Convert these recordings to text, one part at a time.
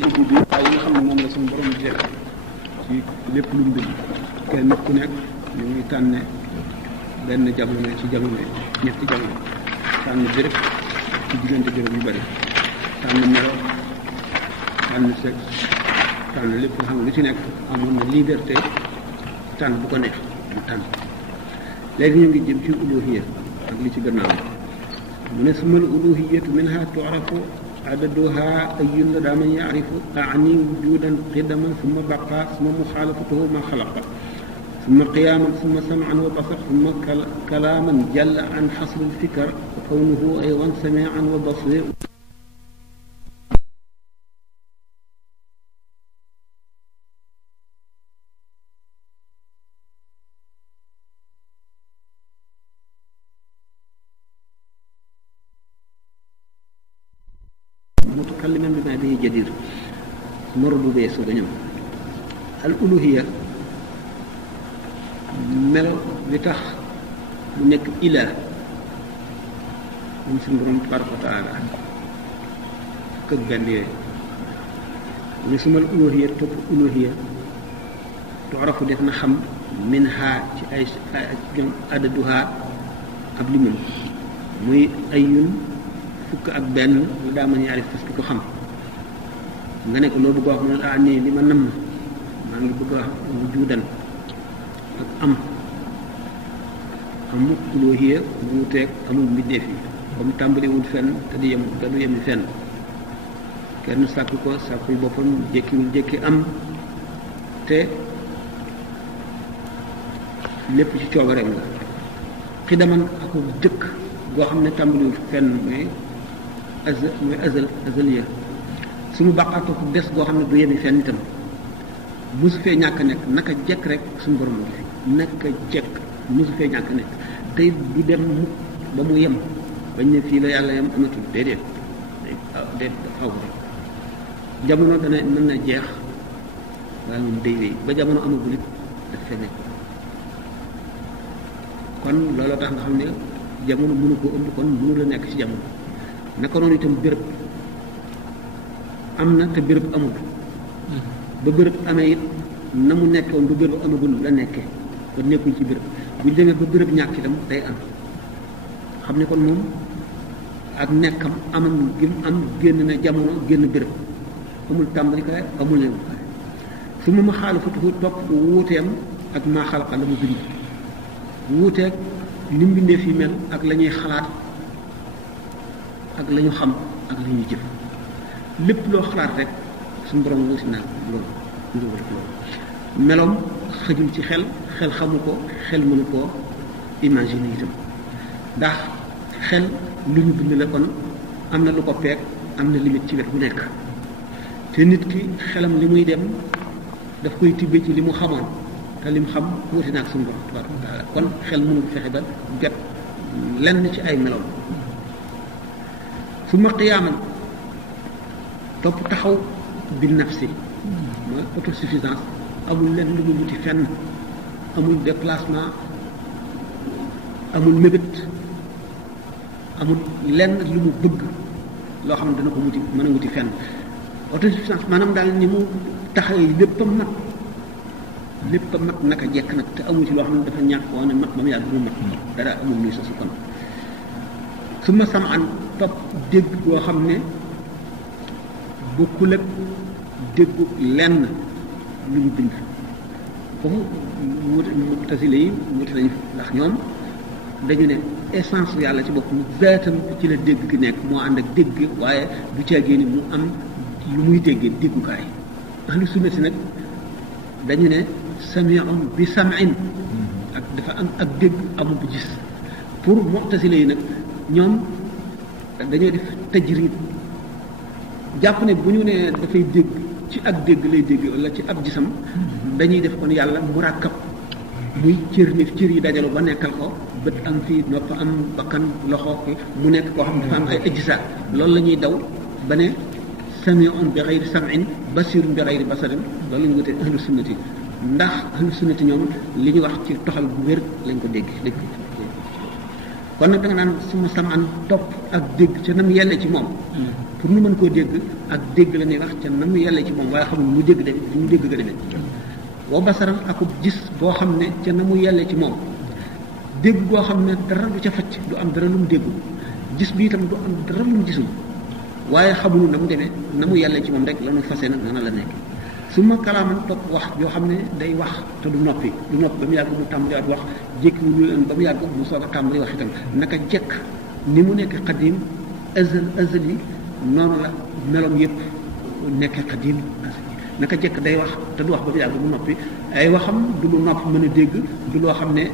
dugg bi waaye yi nga xam ne moom la suñu borom di def ci lépp lu mu bind kenn ku nekk ñu ngi tànne benn jamono ci jamono ñetti jamono tànn béréb ci diggante béréb yu bari tànn melo tànn sexe tànn lépp nga xam ne lu ci nekk amoon na liberté tànn bu ko nekk mu tànn léegi ñu ngi jëm ci uluhiyya ak li ci gannaaw mu ne sumal uluhiyyatu minha tu'rafu عددها أي لدى من يعرف أعني وجودا قدما ثم بقى ثم مخالفته ما خلق ثم قياما ثم سمعا وبصر ثم كلاما جل عن حصر الفكر وكونه أيضا سميعا وبصير متكلما بما به جدير مرد بيسو دنيم الألوهية ملو لتخ نك إله من سنبرم تبارك وتعالى كبالي نسمى الألوهية توب ألوهية تعرف دفنا خم منها عددها قبل من muy ayun fukk ak benn lu daa mën yaari fas ki ko xam nga ne ko loo bëgg a wax mu ne ah nii li ma namm maa ngi bëgg a wax wujudan ak am uluhiyya wuuteeg amul mbindeef yi comme tàmbaliwul fenn te di yem te du yemi fenn kenn sàkk ko sàkkul boppam jékkiwul jékki am te lépp ci coobareem la xidaman ak jëkk goo xam ne tàmbaliwul fenn mooy azaliya suñu baqaatoo ko des goo xam ne du yemi fenn itam mosu fee ñàkk nekk naka jekk rek suñu borom moo fi naka jekk mosu fee ñàkk nekk tey du dem mukk ba mu yem bañ ne fii la yàlla yem amatul déedéet day xaw rek jamono dana mën na jeex waaye moom day wéy ba jamono amagul it daf fee nekk kon looloo tax nga xam ne jamono mënu ko ëmb kon mënu la nekk ci jamono naka noonu itam béréb am na te béréb amul ba béréb amee it na mu nekkoon ba béréb amagul la nekkee kon nekkul ci béréb bu demee ba béréb ñàkk itam day am xam ne kon moom ak nekkam amam gim am génn na jamono génn béréb amul tàmbalikaay amul yemukaay su ma xaalifatuhu topp wuuteem ak maa xalaqa la mu bind wuuteeg ni mu bindee fi mel ak la ñuy xalaat ak la ñu xam ak la ñuy jëf lépp loo xalaat rek suñu borom wuusi na loolu njubu rek loolu meloom xëjul ci xel xamu ko xel mënu koo imaginer itam ndax xel lu ñu bind la kon am na lu ko peeg am na limite ci wet bu nekk te nit ki xelam li muy dem daf koy tibbee ci li mu xamoon te li mu xam wuti na ak suñu borom tabaraka wa taala kon xel mënul fexe ba jot lenn ci ay meloom su ma qiyaaman topp taxaw bi nafsi mooy autosuffisance amul lenn lu mu wuti fenn amul déplacement amul mébét amul lenn lu mu bëgg loo xam ne dana ko wuti mën a wuti fenn autosuffisance maanaam daal ni mu taxawee lépp a mat naka jekk nag te amul ci loo xam ne dafa ñàkk woon ne mat ba mu yàgg mu mat dara amul luy sosu kon su ma sama an topp dégg boo xam ne bokkul ak déggu lenn lu ñu bind foofu mu'tazila yi wuti nañu ndax ñoom dañu ne essence yàlla ci boppam zaatam ci la dégg gi nekk moo ànd ak dégg waaye du caagee ni mu am lu muy déggee déggukaay ahlu sunna si nag dañu ne sami'un bi sam'in ak dafa am ak dégg amul bu gis pour mu'tazila yi nag ñoom dañoo def tajrid jàpp ne bu ñu nee dafay dégg ci ak dégg lay dégg wala ci ab gisam dañuy def kon yàlla murakkab muy cër yi dajaloo ba nekkal ko bët am fii nopp am bakkan loxo mu nekk koo xam ne dafa am ay ajsa loolu la ñuy daw ba ne sami'un bi ghayri sam'in basirun bi ghayri basarin loolu la ñu wutee ahlu sunnati ndax ahlu sunnati ñoom li ñu wax ci toxal bu wér lañ ko dégg kon nag da nga naan suma samaan topp ak dégg ca nam yelle ci moom pour ñu mën koo dégg ak dégg la ñuy wax ca na mu yàlla ci moom waaye xamul mu dégg de mu dégg ga demee wa basaran akub gis boo xam ne ca na mu yàlla ci moom dégg boo xam ne dara du ca facc du am dara lu mu déggu gis bi itam du am dara lu mu gisul waaye xamuñu na mu demee na mu yàlla ci moom rek la ñu fase nag nana la nekk su ma kalaaman topp wax yoo xam ne day wax te du noppi ba mu yàgg mu tàmbaliwaat wax jékkiwul ba mu yàgg mu soog a tàmbali wax itam naka jekk ni mu nekk xadim azal yi noonu la meloom yëpp nekk xadim azal yi naka jekk day wax te du wax ba mu yàgg mu noppi ay waxam du lu nopp mën a dégg du loo xam ne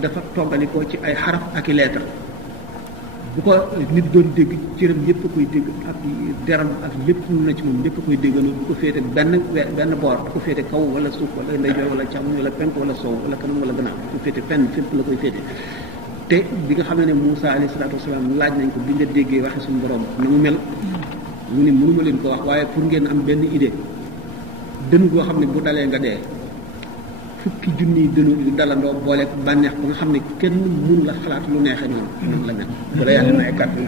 dafa toggalikoo ci ay xaraf ak i lettre bu ko nit doon dégg cëram yëpp a koy dégg ak deram ak lépp lu na ci moom lépp a koy déggandoo du ko féete benn boor du ko féete kaw wala suuf wala ndeyjoor wala càmmoñ wala penk wala soow wala kanam wala gannaaw du ko féete fenn fépp la koy féete te bi nga xam ne Moussa alayhi salaatu wasalaam laaj nañ ko bi nga déggee waxe suñu borom na mu mel mu ne mënuma leen ko wax waaye pour ngeen am benn idée dënu boo xam ne bu dalee nga dee fukki junniy dënu yu dalandoo boole bànneex ba nga xam ne kenn mun la xalaat lu neexee noonu la mel bu la yàlla may kàttan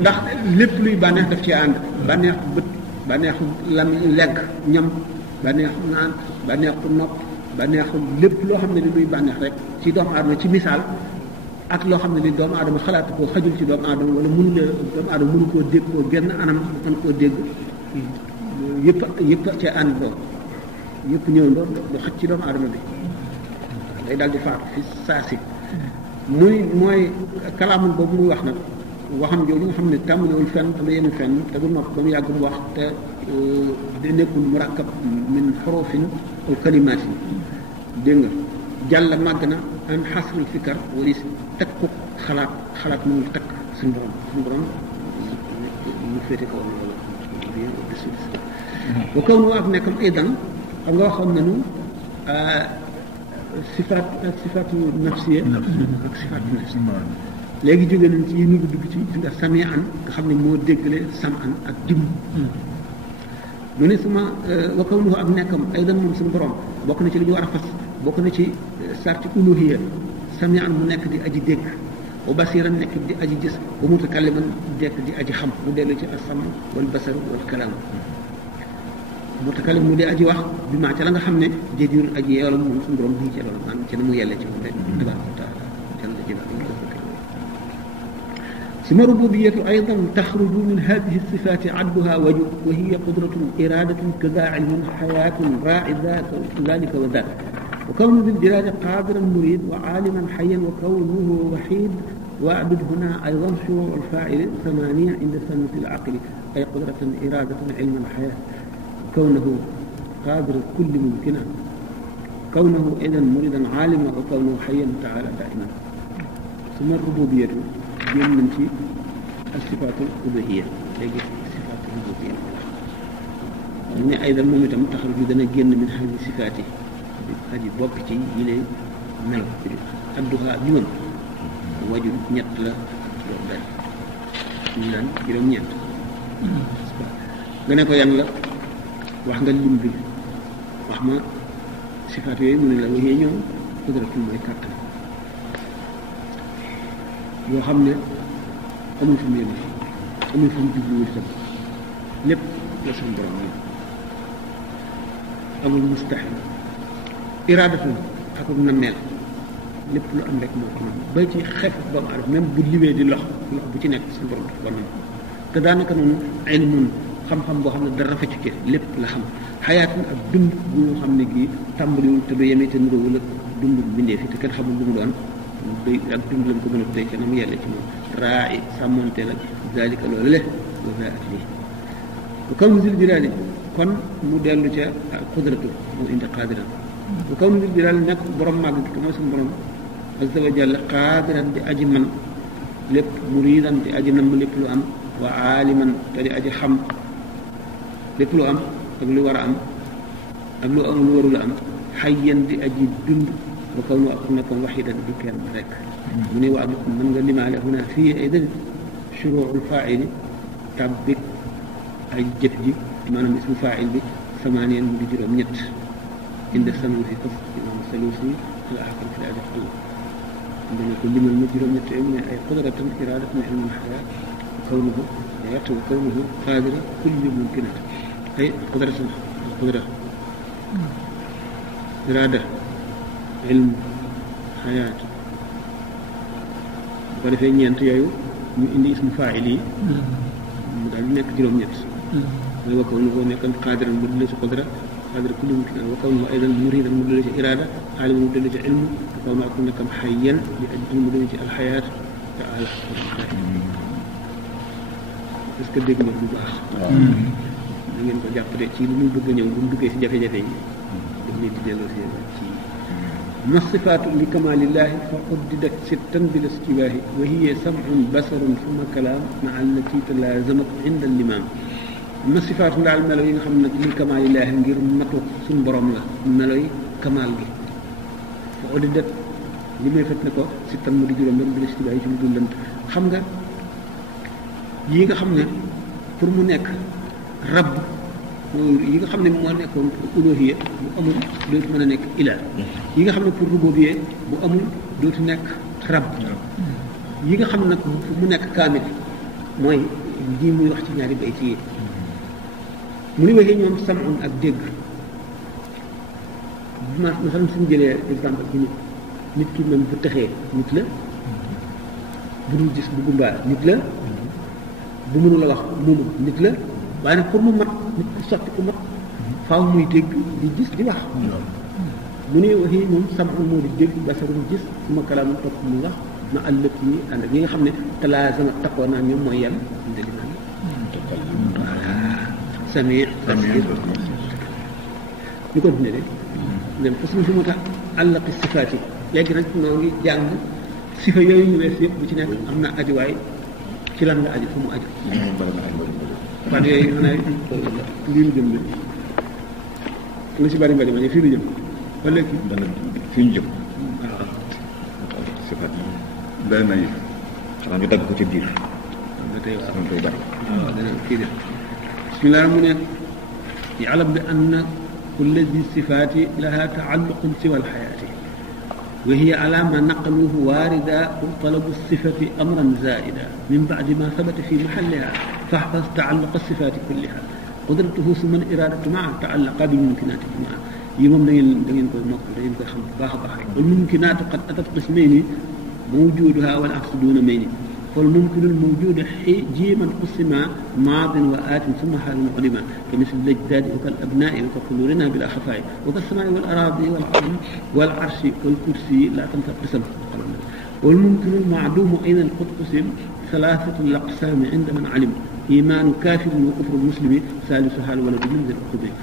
ndax lépp luy bànneex daf ci ànd bànneex bët bànneexu lam lekk ñam bànneexu naan bànneexu nopp bànneexu lépp loo xam ne li luy bànneex rek ci doomu aadama ci misaal ak loo xam ne li doomu aadama xalaat koo xajul ci doomu aadama wala mun la doomu aadama mënu koo dégg koo genn anam mën koo dégg yëpp cee ànd doo yëpp ñëw ndoor du xaj ci doomu aadama bi day daal di faatu fi saa si mooy kalaamun boobu muy wax nag waxam jooju nga xam ne tàmbaliwul fenn te du yemu fenn te du nopp ba mu yàgg mu wax te da nekkul murakkab min xurufin aw kalimatin dégg nga jàll màgg na an xasrul fikar wala si teg ko xalaat mënul teg suñu borom ñu féete kaw wa kaw nu ak nekkam idan xam nga waxoon nañu sifaatu nafsiya ak sifaatu nafsi léegi jóge nañ ci yi ñu dugg ci nga sami an nga xam ne moo déggale sam an ak dim mu ne sama wa kaw nu ak nekkam idan moom suñu borom bokk na ci li ñu war a fas bokk na ci sarti uluhiya sami an mu nekk di aji dégg wa basiran nekk di aji gis wa mutakalliman nekk di aji xam mu dellu ci asam wal basar wal kalam mutakallim mu dee aji wax bi maa ca la nga xam ne jëjur aji yeewalam moom suñu borom bii ca loolu maanaam ca na mu yelle ci moom rek tabaraka wa taala jalla jalaaluhu ثم الربوبية أيضا تخرج من هذه الصفات عدها وجه وهي قدرة إرادة كذا علم حياة راعي ذلك وذاك وكون ذي الجلال قادرا مريد وعالما حيا وكونه وحيد واعبد هنا أيضا شروع الفاعل ثمانية عند سنة العقل أي قدرة إرادة علما حياة كونه قادر كل ممكنة كونه إذا مريدا عالما وكونه حيا تعالى دائما ثم الربوبية جن من في الصفات الألوهية تجي صفات الربوبية يعني أيضا ممتم تخرج دنا جن من هذه الصفات هذه بوكتي يلي مل أدها جون وجد نيت لا دال ñaan juróom ñeent nga ne ko yan la wax nga lim bi wax ma sifaat yooyu mu ne la waxee ñoom qudratu mooy kàttan yoo xam ne amul fu mu yem amul fu mu jubluwul itam lépp la suñu borom yi amul mustaxil iraadatu ak na mel lépp lu am rek moo ko nam ba ci xef doomu aadama même bu liwee di lox bu ci nekk suñu borom war nañ te daanaka noonu ilmun xam-xam boo xam ne dara fa ci kër lépp la xam xayaatun ak dund bu nga xam ne gii tàmbaliwul te du yemee te niroowul ak dund bindee fi te kenn xamul lu mu doon day ak dund lañ ko mën a tey kenn mu yàlla ci moom raa i sàmmonte nag dalika loolu le wa daa ak lii bu kaw zil jalaali kon mu dellu ca qudratu moo indi qaadiran bu kaw zil jalaali nekk borom màgg gi te mooy suñu borom azza wa jalla qaadiran di aji man lépp muridan di aji nam lépp lu am wa aaliman te di aji xam lépp lu am ak lu war a am ak lu am lu warul a am xayyan di aji dund ba kaw nu ak nekkoon waxidan di kenn rek mu ne waa mën nga limaale huna fii ay dëgg shuruul faa'ili tabbik ay jëf ji maanaam ismu faa'il bi samaaniyeen mu di juróom ñett inde sanusi fas imam salusi ala akam fi adaf allah dana ko limal ma juróom ñett mu ne ay qudratan iradatan ilman xayaat كونه حياة وكونه قادر كل ممكنات أي القدرة إرادة علم حياة bu ko defee ñeent yooyu ñu indi ismu faa'il yi mu daal di nekk juróom-ñett mooy wa kawnuhu nekkan qaadiran mu delloo ci qudra qaadir kulli mumkin wa kawnuhu aydan muridan mu delloo ci iraada aaliman mu delloo ci ilm wa kawnuhu ak nekkam hayyan li ajli mu delloo ci alxayaat taala est-ce que dégg nga bu baax da ngeen ko jàpp de ci lu muy bëgg a ñëw bu mu duggee si jafe-jafe yi daf leen di delloo si ci ما الصفات لكمال الله فعددت ستا بلا استواء وهي سمع بصر ثم كلام مع التي تلازمت عند الإمام ما الصفات لا الملو yi nga xam ne لكمال الله ngir matu suñ borom la meloy kamal gi فعددت li may fekk ne ko sittan mu di juróom benn bila istiwaء ci lu dul lënt xam nga yi nga xam ne pour mu nekk rabb yi nga xam ne moo nekkoon pour uluhiyya bu amul dootu mën a nekk ilah yi nga xam ne pour rububiyya bu amul dootu nekk rabb yi nga xam ne nag mu nekk kaamil mooy lii muy wax ci ñaari bay ci yi mu ni waxee ñoom samun ak dégg ma xam suñu jëlee exemple ci nit ki même bu texee nit la bu dul gis bu gumbaa nit la bu mënul a wax moomu nit la waaye nag pour mu mat nit ku sotti ku mat faaw muy dégg di gis di wax mu ne waxi moom samun moo di dégg basarun gis su ma kalaamu topp mu wax ma àllëp yi ànd ak yi nga xam ne talaasama takkoo naa ñoom mooy yàlla ndeli naan voilà samir ñu continué de dem fa suñu fi mu tax àllaqi sifaat yi léegi nag noo ngi jàng sifa yooyu ñu wees yëpp bu ci nekk am na ajuwaay ci lan la aju fu mu aju fan yooyu xanaa lii lu jëm bi lu si bari mbari ma fii lu jëm ba léegi fii ñu jëm waaw sifaat yi bari na yi xanaa ñu dagg ko ci biir ba tey waaw koy bari waaw dana kii def bismillah mu ne ya'lam bi anna kulla zi sifaati laha taalluqun siwa alxayaati wa hiya ala ma naqaluhu waarida wa talabu sifati amran zaida min ba'di ma sabata fi mahalliha fahfaz taalluqa sifati kulliha qudratuhu summa iradatu maa taallaqa bi mumkinaati maa yi moom da ngeen koy mokk da ngeen koy xam bu baax a baax rek wal mumkinaatu qad atat qismayni mawjuduha wal aqsu duna mayni فالممكن الموجود جيما قسم ماض وآت ثم حال مقدما كمثل الأجداد وكالأبناء وكفلورنا بلا خفاء وكالسماء والأراضي والعظم والعرش والكرسي لا تنقسم والممكن المعدوم أيضا قد قسم ثلاثة الأقسام عند من علم إيمان كافر وكفر مسلم ثالث حال ولد من ذي القبيل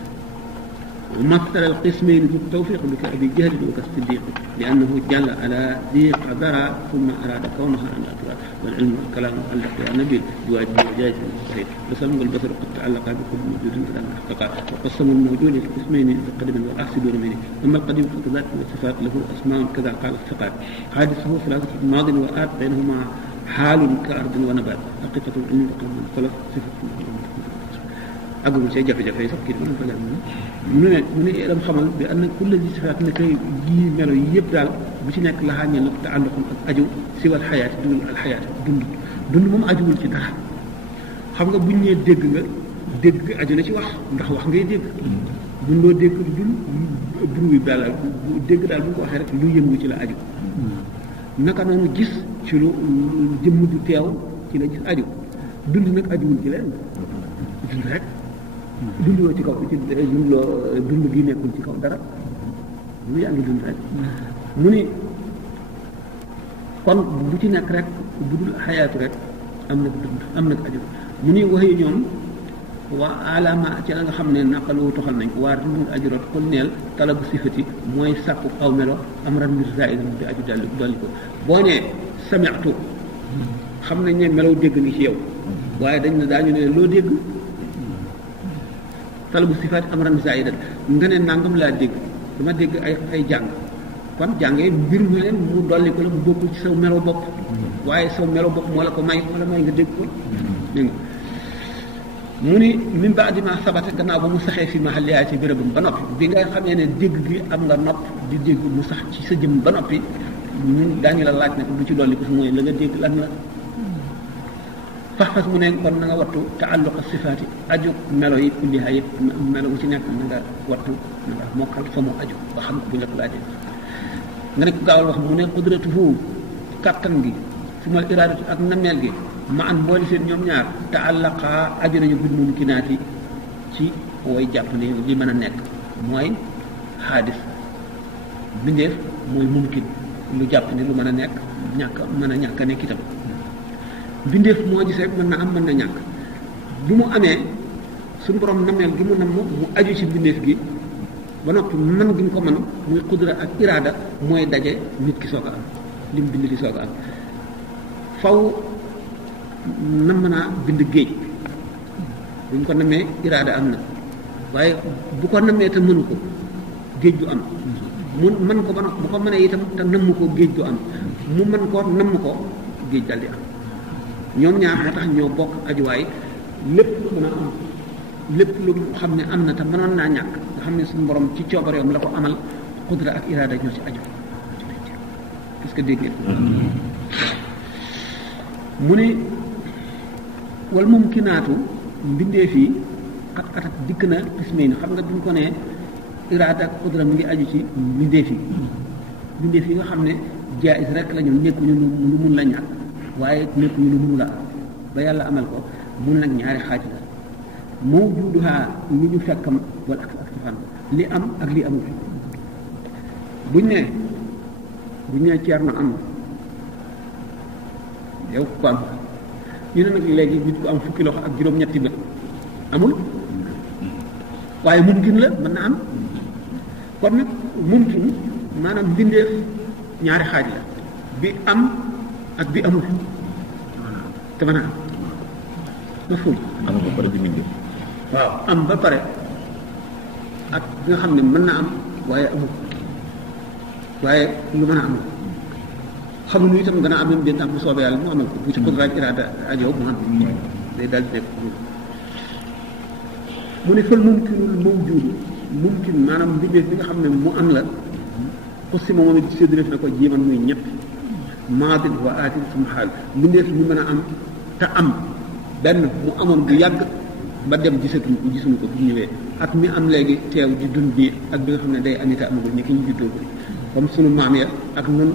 ومثل القسمين بالتوفيق بكأبي جهل وكالصديق لأنه جل على ذي قدر ثم أراد كونها عن الأطراف والعلم والكلام معلق يا نبيل بواجب وجاج صحيح وسلم والبصر قد تعلق بكل موجود كلام احتقى وقسم الموجود القسمين القديم والعكس دون منه أما القديم فكذلك والصفات له أسماء كذا قال الثقات حادثه ثلاثة ماض وآت بينهما حال كأرض ونبات حقيقة العلم وقلم الخلق صفة agul ci jafe-jafe sax kii dama ko jàng mu ne dama xamal bi am na kulle di sifaat ne kay yi melo yi yëpp daal bu ci nekk laxaa ñeel na ko te àndoxam ak aju siwal xayaat dul al xayaat dund moom ajuwul ci dara xam nga buñ nee dégg nga dégg aju na ci wax ndax wax ngay dégg dundoo dégg du dund bruit daal dégg daal bu ñu ko waxee rek lu yëngu ci la aju naka noonu gis ci lu jëmm du teew ci la gis aju dund nag ajuwul ci leen dund rek dunduloo ci kaw ci dund gi nekkul ci kaw dara lu yaa ngi dund rek mu ni kon bu ci nekk rek bu dul xayaatu rek am na dund am na aju mu ni waxee ñoom waa alama ci la nga xam ne naqalu toxal nañ ko waar mu aju rot kon neel talabu sifati mooy sàkku aw melo am ran mbir zaid bi aju dolli ko boo nee sami'tu xam nañ ne melaw dégg ngi ci yow waaye dañ ne daañu ne loo dégg talabu sifaat amran zaidan nga ne nangam laa dégg dama dégg ay jàng kon jàngee mbir mi leen mu dolli ko la mu bokkul ci saw melo bopp waaye saw melo bopp moo la ko may nga dégg ko dégg nga mu ni min baadi ma sabata gannaaw ba mu saxee fi mahalliyaa ci bérébam ba noppi bi nga xamee ne dégg gi am nga nopp di dégg mu sax ci sa jëm ba noppi ñun daañu la laaj ne ko bu ci dolli ko mooy la nga dégg lan la faxfas mu ne kon na nga wattu taalluqa sifaati aju melo yi kulliha yëpp melo bu ci nekk na nga wattu na nga mokkal fa mu aju ba xam bu ñu la ko laajee nga ne ko gaawal wax mu ne qudratuhu kattan gi su mal iradatu ak nameel gi ma an boole seen ñoom ñaar taallaqa aju nañu bil mumkinaati ci way jàpp ne li mën a nekk mooy xaadis bindeef mooy mumkin lu jàpp ne lu mën a nekk mën a ñàkk a nekk itam bindeef moo gis rek mën na am mën na ñàkk bu mu amee suñu borom nameel gi mu nam mu aju ci bindeef gi ba noppi mën gi mu ko mën muy qudra ak iraada mooy daje nit ki soog a am lim bind li soog a am faw nam naa bind géej bu ñu ko namee iraada am na waaye bu ko namee te mënu ko géej du am mu mën ko ba noppi bu ko mënee itam te namm ko géej du am mu mën ko namm ko géej daldi am ñoom ñaar moo tax ñoo bokk ajuwaay lépp lu mën a am lépp lu xam ne am na te mënoon naa ñàkk nga xam ne suñu borom ci coobareem la ko amal qudra ak iraada ñoo ci aju parce que dégg ngeen mu ni wal mumkinaatu mbindeef yi xat atat dikk na ismayn xam nga duñ ko ne iraada ak qudra mi ngi aju ci mbindeef yi nga xam ne jaayis rek la ñu nekkuñu lu mun la ñàkk waaye nekkuñu lu mun la am ba yàlla amal ko mun nag ñaari xaaj la mawjuduha lu ñu fekkam wala ak safaan li am ak li amul buñ ne Ceerno am yow ko am ñu ne nag léegi nit ku am fukki loxo ak juróom-ñetti bët amul waaye mumkin la mën na am kon nag mumkin maanaam mbindeef ñaari xaaj la bi am ak bi amul te mën a am ma ful am ba pare di mbindeef waaw am ba pare ak bi nga xam ne mën na am waaye amul waaye lu mën a am la xamuñu itam dana am même ndax bu soobee yàlla mu amal ko bu ci qudraat iraada ajow mu am day daal di nekk mu ne fal mumkinul mawjuud mumkin maanaam mbindeef bi nga xam ne mu am la aussi moom it séddale na ko jéeman muy ñett maadin wa aatin sum xaal mbindeef mu mën a am te am benn mu amoon bu yàgg ba dem gisuñu ko bu ñëwee ak mi am léegi teew di dund bi ak bi nga xam ne day am te amagul ñi ki ñu juddoo ko comme sunu maam ya ak nun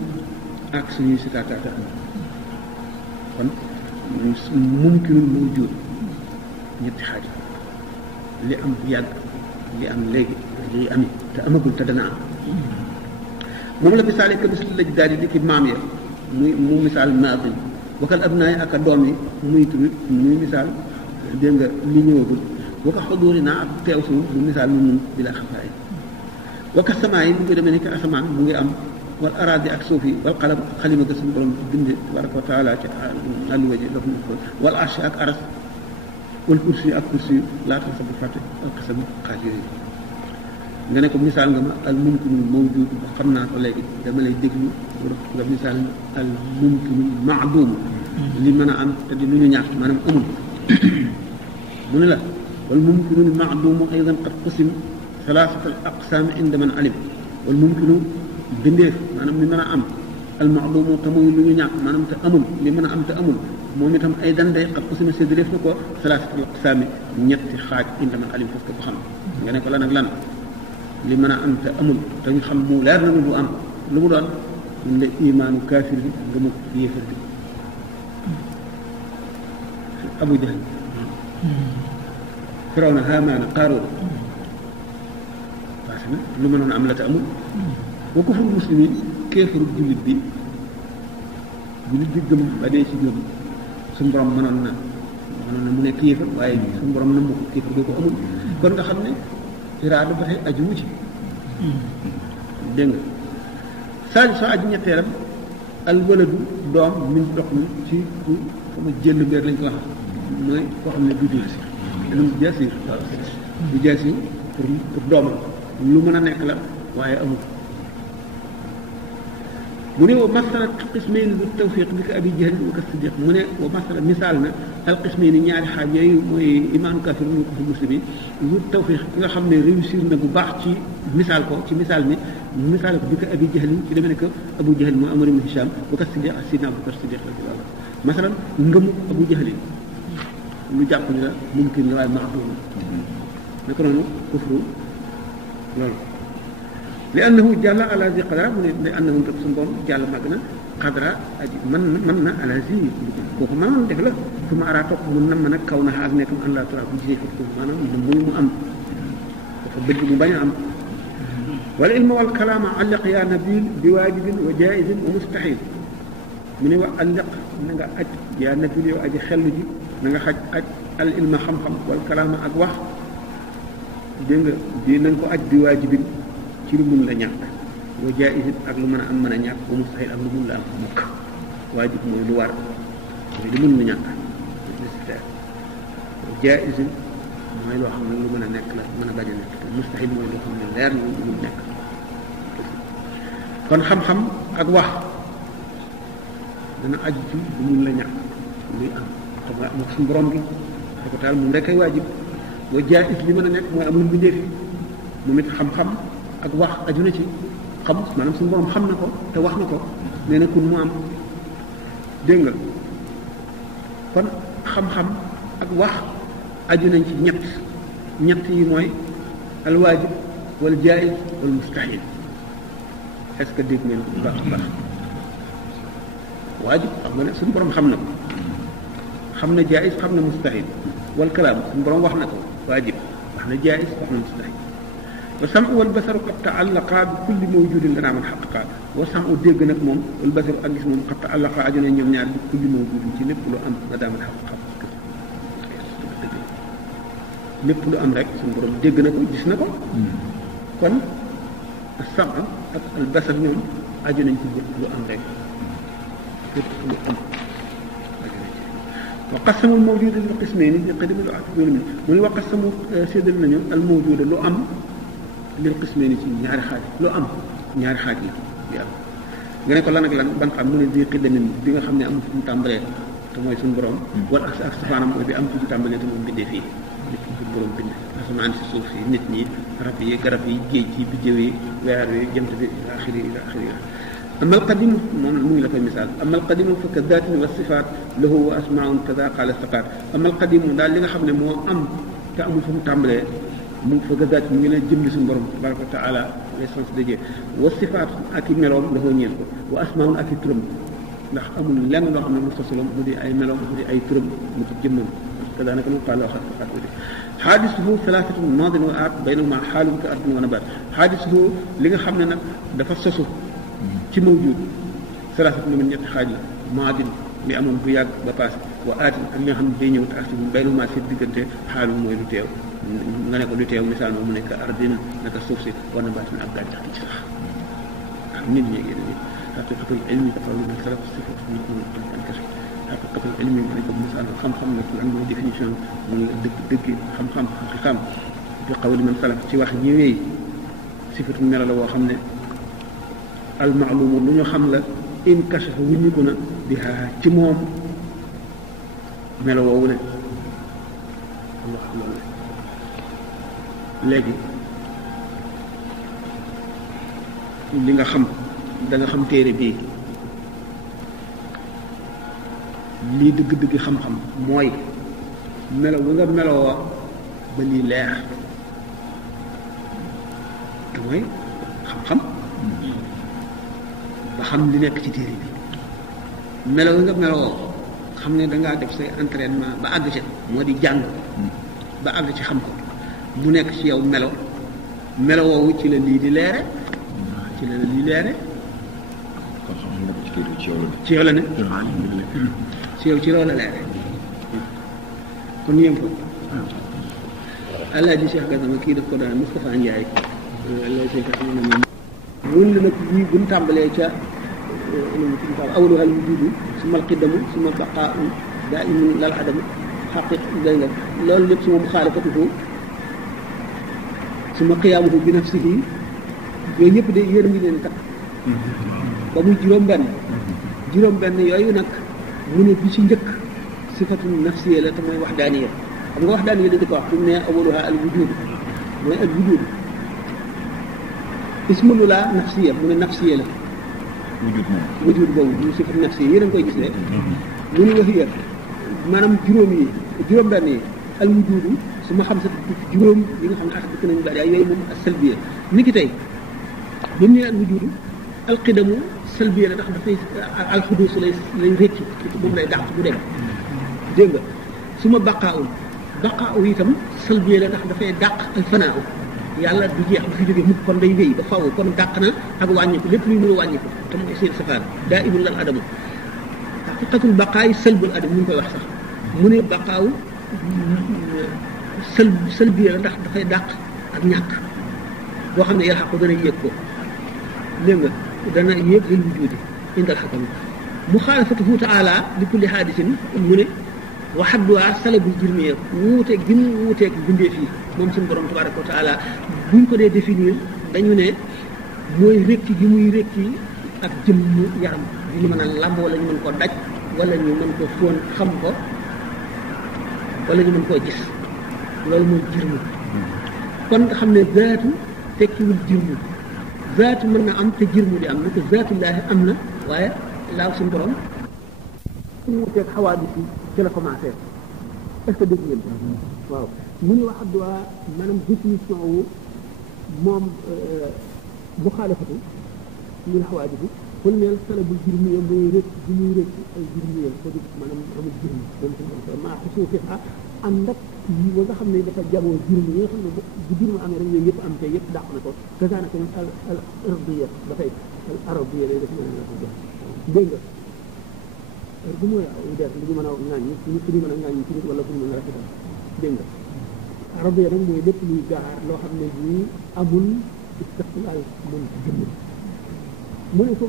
ak suñuy sitaataata am kon mumkinul mawjuud ñetti xaaj li am bu yàgg li am léegi li ami te amagul te dana am moom la misaale que bis laj daal di ki maam ya mu misaal maadi wakal abnaay ak a doom yi muy tamit muy misaal dégg nga li ñëwagul waka xuduuri naa ak teew suñu mu misaal mu mun bi la xafaay waka samaa yi mu ngi demee ni ki asamaan mu ngi am wal araadi ak suuf yi wal xalam xalima ga suñu borom bind tabaraka wa taala ci àlluwa ji dafa ko wal arsh ak aras wal kursi ak kursi laata sa bu fàtte ak xasam xaaj yooyu nga ne ko misaal nga ma al mumkinul mawjuud ba xam naa ko léegi dama lay déglu nga misaal al mumkinul maadum li mën a am te di lu ñu ñàkk maanaam amul mu ne la wal mumkinul maadum aydan qad qasim salaasata al aqsaam inda man alim wal mumkinu bindeef maanaam li mën a am al maadum te muy lu ñu ñàkk maanaam te amul li mën a am te amul moom itam ay danday qad qasima séddaleef na ko salaasata al aqsaam ñetti xaaj inda man alim parce que bu xam nga ne ko lan ak lan li mën a am te amul te ñu xam mu leer na lu am lu mu doon mun la imaanu kaafir bi nga mu yéefar bi Abu Jahl Firawna Haamaana Qaaruun parce que lu mënoon a am la te amul wa kufru muslimin kéefaru jullit bi gëm ba dee ci gëm suñu borom mënoon na mu nekk yéefar waaye suñu borom na mu ko kéefar doo ko amul kon nga xam ne iraada ba tey aju wu ci dégg nga saa soo aju ñetteelam al waladu doom min dox mi ci ku sama jënd mbir lañ ko wax mooy koo xam ne du jaasir du jaasir du jaasir pour doomam lu mën a nekk la waaye amul mu ne wa masala qismayni du tawfiq bi ka abi jahl wa ka siddiq mu ne wa masala misaal na al qismayni ñaari xaaj yooyu mooy imaanu kafir mu ko fi muslimi du tawfiq ki nga xam ne réussir na bu baax ci misaal ko ci misaal mi misaal ko bi ka abi jahl ci demee ne que abu jahl mooy Amr ibn Hisham wa ka siddiq ak sidna Abubakar Siddiq radiyallahu anhu masalan ngëmu abu jahl lu jàpp ni la mumkin la waaye maadum naka noonu kufru loolu li annahu jàlla ala zi qadra mu ne li annahu rek suñu borom jàll màgg na qadra aji mën na ala zi kooku mënoon def la su ma araa topp mun na mën a kaw na ak nekkam an laa tura bu gisee foofu maanaam mu am dafa bëgg mu bañ a am wal ilma wal kalaama alliq yaa nabil bi waajibin wa jaizin wa mustahil mu ne wa alliq na nga aj yaa nabil yow aji xellu ji na nga xaj aj al ilma xam-xam wal kalaama ak wax dégg nga di nañ ko aj bi waajibin ci lu mun la ñàkk wa jaizin ak lu mën a am mën a ñàkk wa mustahil ak lu mun la am mukk waajib mooy lu war mooy lu mun la ñàkk nécessaire jaizin mooy loo xam ne lu mën a nekk la mën a bañ a nekk te mustahil mooy loo xam ne leer na lu mun nekk kon xam-xam ak wax dana aju ci lu mun la ñàkk luy am xam nga am ak suñu borom bi da ko taal moom rek ay waajib wa jaiz li mën a nekk mooy am lu mbindeef yi moom it xam-xam ak wax aju na ci xam maanaam suñu borom xam na ko te wax na ko nee na kun mu am dégg nga kon xam-xam ak wax aju nañ ci ñett yi mooy alwaajib wal jaiz wal mustahil est-ce que dégg ngeen bu baax a baax waajib xam nga ne suñu borom xam na ko xam na jaiz xam na mustahil wal kalaam suñu borom wax na ko waajib wax na jaiz wax na mustahil wa samu wal basaru qad taallaqa bi kulli mawjudin lana man xaqiqa wa samu dégg nag moom wal basaru ak gis moom qad taallaqa aju na ñoom ñaar bi kulli mawjudin ci lépp lu am la daa man xaqiqa lépp lu am rek suñu borom dégg na ko gis na ko kon as-sam' ak al-basar ñoom aju nañ ci lépp lu am rek lépp lu am aju nañ ci wa qasamu al-mawjuda li qismayni li qadami al-ahad mu ne wa qasamu séddal nañu al-mawjuda lu am lil qismayni ci ñaari xaaj lu am ñaari xaaj la bi am nga ne ko lan ak lan ban xam mu ne bii qidamin bi nga xam ne amul fu mu tàmbalee te mooy suñu borom wala ak safaanam mooy bi am fu mu tàmbalee te moom bindee fii suñu borom bind asamaan si suuf si nit ñi rab yi garab yi géej yi biddew yi weer yi jant bi ila axiri ama alqadimu moom mu ngi la koy misaal ama alqadimu fa ka daatin wa sifaat lahu wa asmaun kada qaala saqaat ama alqadimu daal li nga xam ne moo am te amul fu mu tàmbalee mu fa ka daat mu ngi leen jëmli suñu borom tabaraka wa taala l'essence de Dieu wa sifaat ak i meloom dafa ñeel ko wa asmaun ak i turam ndax amul lenn loo xam ne mustasilom mu di ay meloom mu di ay turam mu ci jëmmam كذلك قال حادثه ثلاثة ماض وآت بينهما حال كأرض ونبات حادثه ليغا خامن نك دا فا سوسو ci موجود ثلاثة من ñet xaj ماض li amon bu yag ba pass wa aat ak li nga xam day ñëw tax ci baynuma ci digënté xalu moy lu teew nga ne ko lu teew misal mo mu nek ardina naka suuf ci wona batin ak gàncax ci sax nit ñi ngeen ni haqiqatul ilmi dafa lu nak salaf ci foofu nit ñi am kasse haqiqatul ilmi mo ko misal xam-xam nak lan moy définition mo dëgg xam-xam xam bi qawli man salaf ci wax ñi wéy sifatu melo la wo xamne al ma'lum lu ñu xam la in kashafa wuñu ko na biha ci moom melo woowu ne wax loolu léegi li nga xam da nga xam téere bii lii dëgg-dëgg xam-xam mooy melo wu nga meloo ba lii leer te mooy xam-xam ba xam li nekk ci téere bi melo nga meloo xam ne dangaa def say entraînement ba àgg ci moo di jàng ba àgg ci xam ko mu nekk ci yow melo woowu ci la lii di leere ci la lii leere kon xam nga ci téere ci yow la ci yow la ne ci yow ci loolu la leere kon yéen ko Alaaji Cheikh Gassama kii daf ko daan Moustapha Ndiaye lay see xam ne moom mun la nag bii buñ tàmbalee ca أولها الوجود ثم القدم ثم البقاء دائم لا العدم حقيقة دايما لول لب ثم مخالفته ثم قيامه بنفسه yooyu ñëpp de yéen ngi leen takk ba muy juróom benn yooyu nag mu ne bi ci njëkk sifatu nafsiya la te mooy waxdaaniya xam nga waxdaaniya la di ko wax fi mu ne awaluha al wujud mooy al wujud ismulu la nafsiya mu ne nafsiya la wujud boobu mu sifat nafsi yéen a ngi koy gis de mu ne wax yéen maanaam juróom yi juróom-benn yi al wujudu su ma xam sa juróom yi nga xam ne dëkk nañu bari ay yooyu moom ak salbiya ni ki tey ba mu ne al wujudu al qidamu salbiya la ndax dafay al xuduus lay récci moom lay dàq bu dem dégg nga su ma baqaaul baqaaw itam salbiya la ndax dafay dàq al fanaaw yàlla du jeex du fi jógee mukk kon day wéy ba faaw kon dàq na ak wàññiku lépp luy mën a wàññiku te mooy seen safaan daa imul lal adamu haqiqatul baqaay salbul adam ñu ngi koy wax sax mu ne baqaaw salbiya la ndax dafay dàq ak ñàkk boo xam ne yàlla ko dana yéeg ko dégg nga dana yéeg lil wujudi indal xakam muxaalafatuhu taala li kulli haadisin mu ne waxadduwaa salabul jirmiya wuuteeg gi mu wuuteeg bindee fii moom suñu borom tabaraka wa taala buñ ko dee définir dañu ne mooy rekki gi muy rekki ak jëmm yaram bi ñu mën a làmb wala ñu mën koo daj wala ñu mën ko fóon xam ko wala ñu mën koo gis loolu mooy jirmu kon nga xam ne zaatu tekkiwul jirmu zaatu mën na am te jirmu di am na te zaatullaahi am na waaye laaw suñu borom mu wuteeg xawaadis yi ci la commencé est-ce que dégg ngeen waaw mu ni wax adduwaa maanaam définition wu moom muxaalafatu min xawaadis yi xul neel salabul jirmiya mooy rëcc bi muy rëcc ay jirmiya ko di maanaam amul jirmi moom suñu maa xusuufi ànd ak yi ba nga xam ne dafa jamoo jirmi yi nga xam ne bu jirmi amee rek yooyu yëpp am te yëpp dàq na ko kasaanaka al ardiya dafay al ardiya lay def mën na ko jox dégg nga bu mooy der li ñu mën a ŋaañ ci nit ñi mën a ŋaañ ci nit wala fu ñu mën a rafetal dégg nga arab yi nag mooy lépp luy gaar loo xam ne bii amul istiqlaal moom ci jëmm mu ne su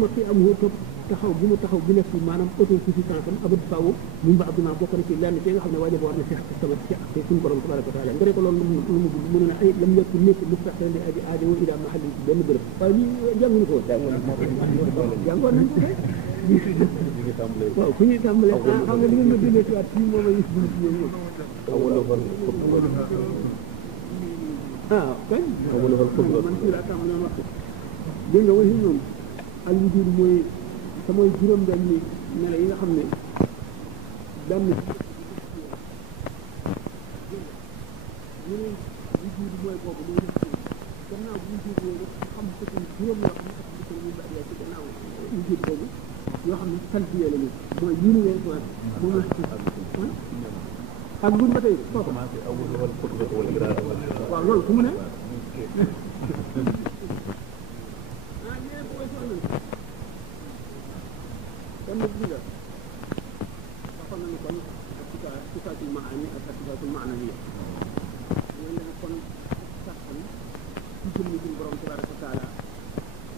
ma fi am topp taxaw bu mu taxaw bu nekk maanaam autosuffisance am abad faw mu ba abduna bokk na ci lenn ci nga xam ne waaye war na feex sama ci ak suñu borom tabaraka wa taala nga ne ko loolu lu mu mu ne ay lam nekk nekk mu fexe di aji aajo wa ila mahallin ci benn bërëb waaye lii jànguñu ko jàngoon nañ ko waaw fu ñuy tàmbalee xam nga li ngeen ma déllee ci waat fii moom a yus bulu ñoom ñoom kañ man fii laa tàmbalee wax dégg nga waxi ñoom al wujud mooy te mooy juróom-benn melo yi nga xam ne benn ñu ne wujud mooy boobu mooy def gannaaw bu wujud yooyu rek xam ko ci juróom yoo xam ne ak ko ñu bari ci gannaaw wujud boobu yoo xam ne salbiya la ñu mooy yinu ween ko moom la ak buñ ba tey foofu waaw loolu fu mu ne kon nag lii la waxoon nañu kon sifaatul maani ak sifaatul maanawiya loolu la kon saxal ci jëmmi suñu borom tabaraka wa taala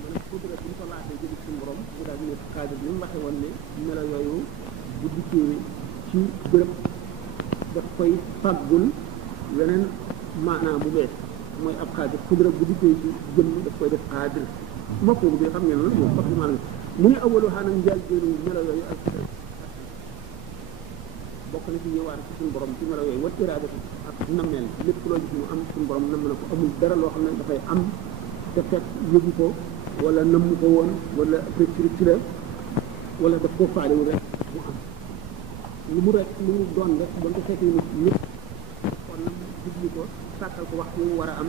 maanaam kudra bi ñu ko laatee jëmi suñu borom mu daal di nekk xaadir li mu waxee woon ne melo yooyu bu dikkee ci bërëb daf koy fàggul weneen maanaam bu bees mooy ab xaadir kudra bu dikkee ci jëmm daf koy def xaadir mbokk bi xam ngeen la moom fas maanaam mu ne awalu xaanam njaal jéenu melo yooyu ak bokk na ci ñëwaat ci suñu borom ci melo yooyu wat iraadatu ak nammeel lépp loo gis mu am suñu borom namm na ko amul dara loo xam ne dafay am te fekk yëgu ko wala namm ko woon wala prescripti la wala daf koo faalewul rek mu am lu mu rek lu mu doon rek ba ko fekkee nit ñëpp kon nag jubli ko sàkkal ko waxtu mu war a am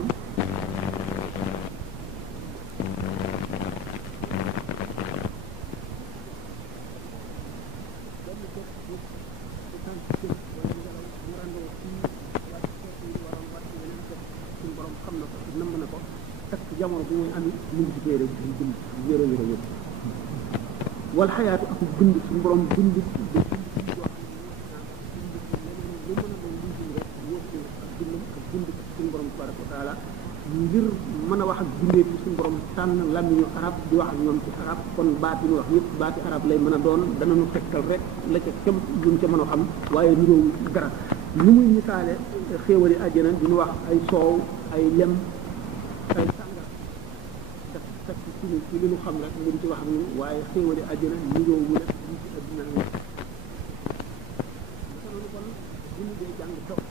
jamono bu muy ami mu ngi ci téere bi bind yére yére yëpp wal xayaatu ak bind suñu borom bind lu mën a doon luy bind rek yëpp ak bindam ak bind suñu borom tabaraka wa taala ngir mën a wax ak bindee ci suñu borom tànn làmmiñu arab di wax ak ñoom ci arab kon baat yi mu wax yëpp baati arab lay mën a doon danañu tegtal rek la ca kem luñ ca mën a xam waaye niróowu dara ni muy misaale xéewali àjjana di ñu wax ay soow ay lem ay ci li ñu xam rek mu di ci wax ak ñun waaye xéewali àjjana niroo wu rek ñu ci àdduna la naka noonu kon bu ñu dee jàng topp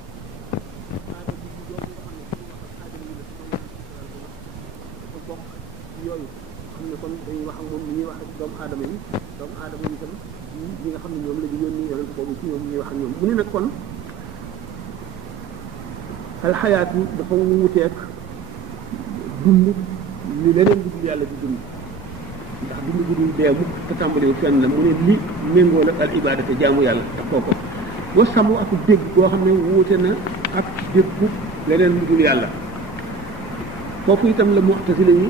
aada bi ci doon nga xam ne suñu wax ak aada yi la yooyu xam ne kon dañuy wax ak moom li ñuy wax ak doomu aadama yi itam ñi nga xam ne ñoom la ñu yónni yonent boobu ci ñoom ñuy wax ak ñoom mu ne nag kon alxayaat yi dafa wuuteeg dund li leneen dugg yàlla di dund ndax dund bu dul dee mukk te tàmbalee fenn la mu ne li méngoo la al ibadate jaamu yàlla te kooko boo sàmm ak dégg boo xam ne wuute na ak déggu leneen lu dul yàlla foofu itam la mu'tazila yi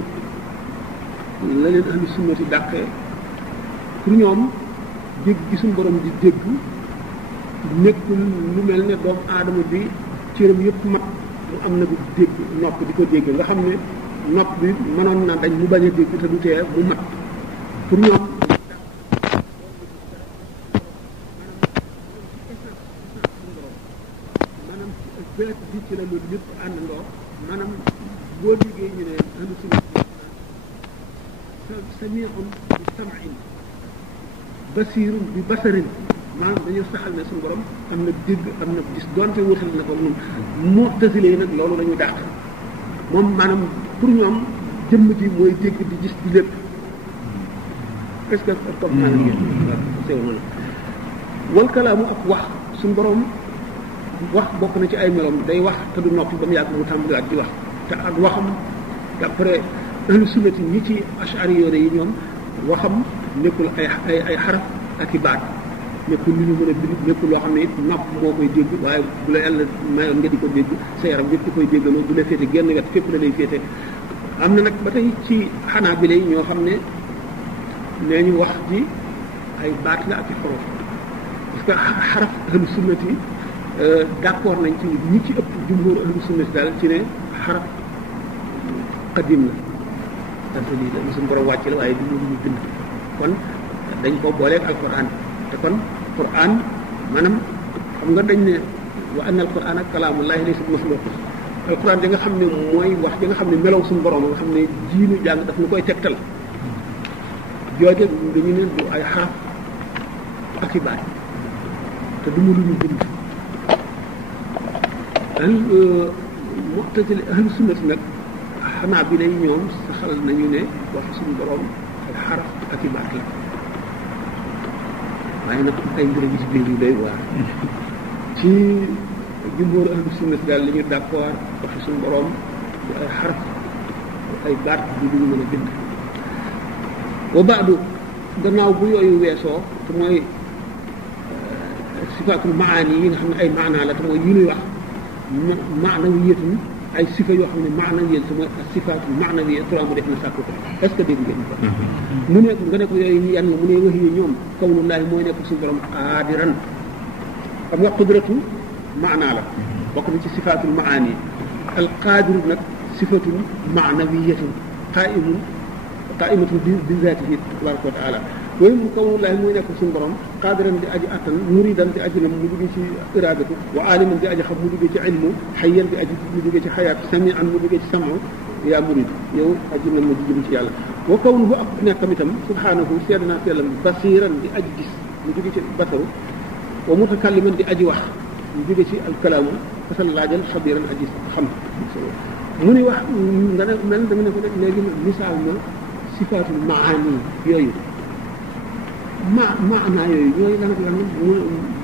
la leen ahlu sunnati dàqee pour ñoom dégg gi suñu borom di dégg nekkul lu mel ne doomu aadama bi cëram yëpp mat mu am na bu dégg nopp di ko dégg nga xam ne nopp bi mënoon na dañ mu bañ a dégg te du tee mu mat pour ñoom maanaam béret bi ci la loolu lépp àndandoo maanaam boo liggéey ñu ne ahlu sunna sami'un bi sam'in basirun bi basarin maanaam dañu saxal ne suñu borom am na dégg am na gis doonte wutal na ko ñun mu'tazile yi nag loolu lañu dàq moom maanaam pour ñoom jëmm ji mooy dégg di gis di lépp est-ce que comme naa la wal kalaamu ak wax suñu borom wax bokk na ci ay meloom day wax te du noppi ba mu yàgg mu tàmbaliwaat di wax te ak waxam d'après ahlu sunnati ñi ci ashari yoone yi ñoom waxam nekkul ay xaraf ak i baat nekkul lu ñu mën a bind nekkul loo xam ne it nopp moo koy dégg waaye bu la yàlla mayoon nga di ko dégg sa yaram yëpp di koy déggaloo du la féete genn wet fépp la lay féete am na nag ba tey ci xanaa bi lay ñoo xam ne nee ñu wax ji ay baat la ak i xorof parce que xaraf ahlu sunnati d'accord nañ ci ñi ci ëpp jumhur ahlu sunnati daal ci ne xaraf qadim la dafa lii la suñu borom wàcc la waaye du ñu bind kon dañ ko booleeg alquran te kon quran maanaam xam nga dañ ne wa anna alquran ak kalaamullahi laysa bi maxluq alquran da nga xam ne mooy wax da nga xam ne melaw suñu borom nga xam ne jiinu jàng daf ñu koy tegtal jooje dañu ne du ay xaraf ak i baat te du mu lu ñu bind al mu'tazili ahlu sunnati nag xanaa bi lay ñoom saxal nañu ne wax suñu borom ay xaraf ak i baat la waaye nag ay mbir yi ci biir yu doy waar ci jumhur ahlu sunnati daal li ñu d'accord wax suñu borom du ay xaraf ay baat bi du ñu mën a bind wa baadu gannaaw bu yooyu weesoo te mooy sifaatul maani yi nga xam ne ay maanaa la te mooy yi ñuy wax maanawiyatun ay sifa yoo xam ne maanawiyat te mooy sifaatul maanawiyat turam mu def na sàkk ko est-ce que dégg ngeen ko mu ne nga ne ko yooyu yan la mu ne wax yi ñoom kawnullaahi mooy nekk suñu borom qaadiran xam nga qudratu maanaa la bokk na ci sifaatul maani al qaadiru nag sifatul maanawiyatun qaa'imatun bi zaatihi tabaaraka wa taala loolu mu kawnullaahi mooy nekk suñu borom qaadiran di aji attan muridan di aji nam mu duggee ci iraadatu wa aaliman di aji xam mu duggee ci ilmu hayyan di aji mu duggee ci xayaat samian mu duggee ci samu yaa murid yow aji nam ma di jëm ci yàlla wa kawnuhu ak nekkam itam subhaanahu seet naa sellam basiran di aji gis mu duggee ci basaru wa mutakalliman di aji wax mu duggee ci alkalaamu fasal laajal xabiran aji xam mu ni wax nga ne mel dama ne ko nag léegi misaal na sifaatul maani yooyu maanaa yooyu ñooy lan ak lan mu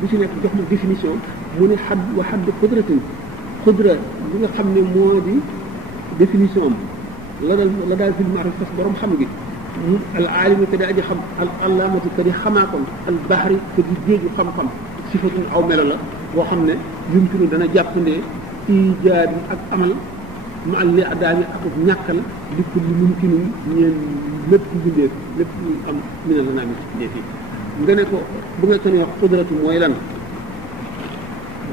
bu ci nekk jox ma définition mu ne xadd wa xadd qudratin qudra li nga xam ne moo di définition am la daal fil maarif fas borom xam gi mu al aalimu te di aji xam al allaamatu te di xamaakoon al bahri te di géeju xam-xam sifatun aw melo la boo xam ne yumkinu dana jàppandee ijaad ak amal ma al li daami ak ñàkkal li kulli mumkinun ñeen lépp bindeef lépp lu am mina la naa mi ci bindeef yi nga ne ko bu nga ko ne wax qudratu mooy lan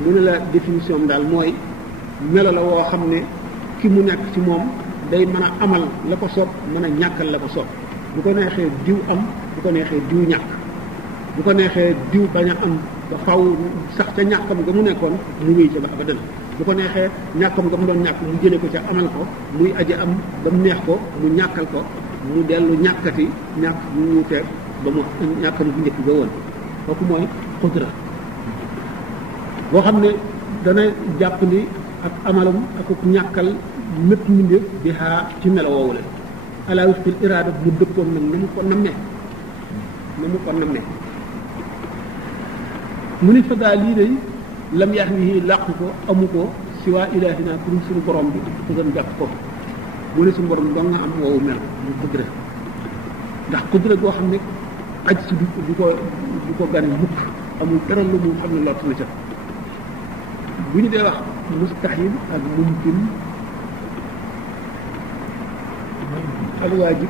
mu ne la définition am daal mooy melo la woo xam ne ki mu nekk ci moom day mën a amal la ko soob mën a ñàkkal la ko soob bu ko neexee diw am bu ko neexee diw ñàkk bu ko neexee diw bañ a am ba faw sax ca ñàkkam nga mu nekkoon mu wéy ca ba abadan bu ko neexee ñàkkam nga mu doon ñàkk mu jëlee ko ca amal ko muy aji am ba mu neex ko mu ñàkkal ko mu dellu ñàkkati ñàkk mu wuuteeg ba mu ñàkkam bu njëkk ba woon kooku mooy qudra boo xam ne dana jàppandi ak amalam ak ñàkkal mépp mbindeef di xaar ci melo woowu la ala wifqil iraada mu dëppoon nag na mu ko nammee mu ni fa daa lii day lam yax wi làq ko amu ko si waa ilaahina pour suñu borom bi ko gën jàpp ko mu ne suñu borom doo nga am woowu mel mu qudra ndax qudra goo xam ne aj si du ko gane mukk amul dara lu mu xam ne lott na ca bu ñu dee wax mustahil ak mumkin al waajib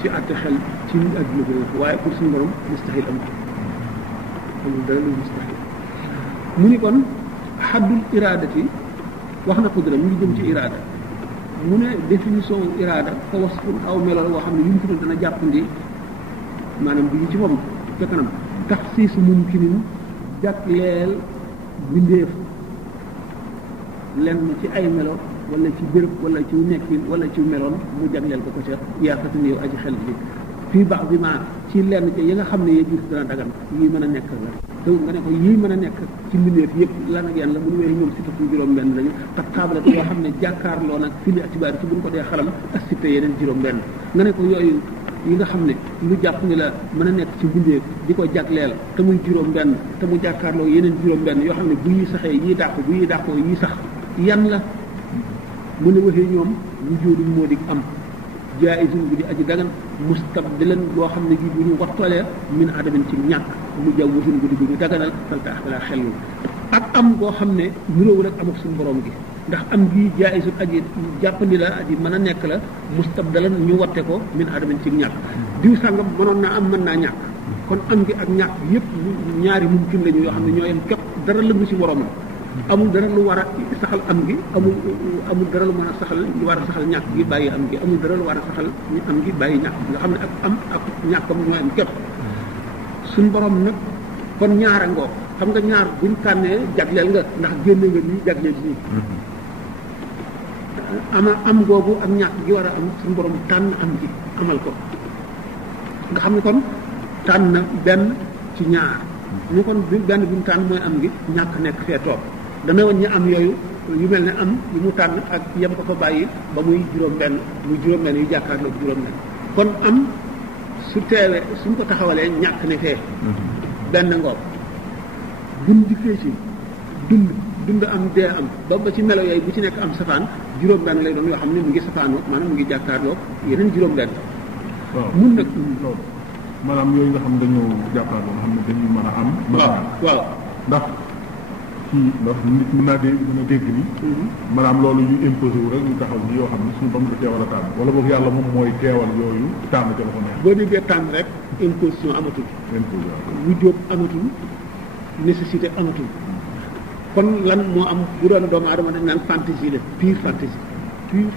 ci àtte xel ci àdduna bi waaye pour suñu borom mustahil amul dara lu mustahil mu ni kon xaddul iraadati wax na qudra mu ngi jëm ci iraada mu ne définition iraada fa wasfun aw melal woo xam ne yu mu tudd dana jàppandi maanaam bi ñu ci moom ca kanam taxsiisu mumkinin jagleel bindeef lenn ci ay melo wala ci béréb wala ci nekkin wala ci meloon mu jagleel ko ca yaakaar ni yow aji xel bi fii baax bi ma ci lenn ci yi nga xam ne yee gis dana dagan yii mën a nekk la te nga ne ko yii mën a nekk ci mbindeef yëpp lan ak yan la mu nu wéy ñoom sitatu juróom-benn lañu tax xaabalate yoo xam ne jàkkaarloo nag fili atibaari ci buñ ko dee xalam ak sitte yeneen juróom-benn nga ne ko yooyu yi nga xam ne lu jàpp ni la mën a nekk ci mbindeef di ko jagleel te muy juróom-benn te mu jàkkaarloo yeneen juróom-benn yoo xam ne bu yi saxee yii dàqu bu yi dàqoo yii sax yan la mu ne waxee ñoom wujuudun moo di am jaayizun bu di aji dagan mustabdilan loo xam ne gi bu ñu wattoolee min adamin ci ñàkk mu jawwusun bu di bu ñu daganal falta wala xellu ak am goo xam ne niroowul ak amuk suñu borom gi ndax am gi jaayizun aji jàppandi la aji mën a nekk la mustabdalan ñu watte ko min adamin ci ñàkk diw sàngam mënoon naa am mën naa ñàkk kon am gi ak ñàkk yépp ñaari mumkin lañu yoo xam ne ñoo yem képp dara lëngu ci moromam amul dara lu war a saxal am gi amul dara lu mën a saxal lu war a saxal ñàkk gi bàyyi am gi amul dara lu war a saxal am gi bàyyi ñàkk nga xam ne ak am ak ñàkkam ñoo am képp suñ borom nag kon ñaara ngoo xam nga ñaar buñ tànnee jagleel nga ndax génne nga nii jagleel nii am googu ak ñàkk gi war a am suñ borom tànn am gi amal ko nga xam ne kon tànn na benn ci ñaar ñu kon benn bi mu tànn mooy am gi ñàkk nekk fee toog dana woon ñu am yooyu yu mel ne am yu mu tànn ak yem ko fa bàyyi ba muy juróom-benn muy juróom-benn yu jàkkaarloo juróom-benn kon am su teewee suñ ko taxawalee ñàkk ne fee benn ngoog buñ dikkee ci dund am dee am ba ci melo yooyu bu ci nekk am safaan juróom-benn lay doon yoo xam ne mu ngi safaanoo maanaam mu ngi jàkkaarloo yeneen juróom-benn mun nag maanaam yooyu nga xam dañoo jàkkaarloo nga xam ne dañuy mën a am waaw ndax nit mën naa mën a dégg ni maanaam loolu yu imposé wu rek ñu taxaw ni yoo xam ne suñu bam da teewal a tànn wala boog yàlla moom mooy teewal yooyu tànn ca la ko neex boo déggee tànn rek imposition amatul wujjóob amatul nécessité amatul kon lan moo am bu doon doomu aadama dañ naan fantaisie la pure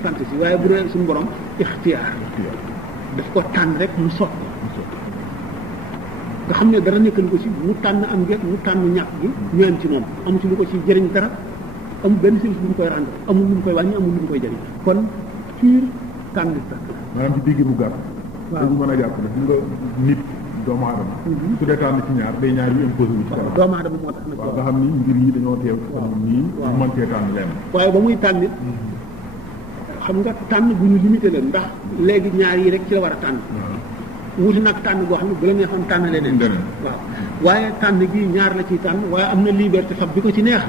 fantaisie waaye bu doon suñu borom ixtiyaar daf ko tànn rek mu sopp nga xam ne dara nekkal ko ci mu tànn am gi mu tànn ñàkk gi ñu am ci moom amu ci lu ko ci jëriñ dara amul benn service bu ñu koy rendre amul lu ñu koy wàññi amul lu ñu koy jëriñ kon pur tànn sax maanaam ci digg bu gàtt dañu mën a jàpp ne nga nit doomu aadama su dee tànn ci ñaar day ñaar yu imposé wu ci kanam doomu aadama moo tax nag waaw nga xam ni mbir yi dañoo teew ci kanam nii ñu mën cee tànn leen waaye ba muy tànn it xam nga tànn bu ñu limité la ndax léegi ñaar yi rek ci la war a tànn wuti nag tànn boo xam ne bu la neexoon tànn leneen waaw waaye tànn gi ñaar la ciy tànn waaye am na liberté fab bi ko ci neex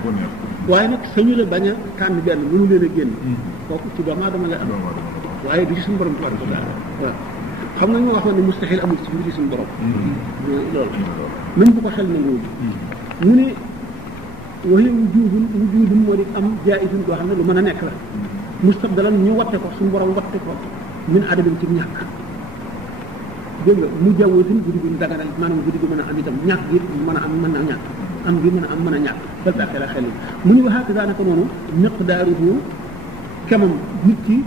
waaye nag sañu la bañ a tànn benn mënu leen a génn kooku ci doomu aadama la am waaye du ci suñu borom tabaraka wa taala waaw xam nga ñu waxoon ne mustahil amul ci biir suñu borom loolu même bu ko xel nanguwul mu ne waxee wujudun moo di am jaayizun boo xam ne lu mën a nekk la mustabdalan ñu watte ko suñu borom watte ko min adamin ci ñàkk dégg nga mu jaww sin guddi gi daganal maanaam guddi gi mën a am itam ñàkk gi mën a am mën a ñàkk am gi mën a am mën a ñàkk bal tàkkee la xel yi mu ni waxaat daanaka noonu miqdaaruhu kemam nit ki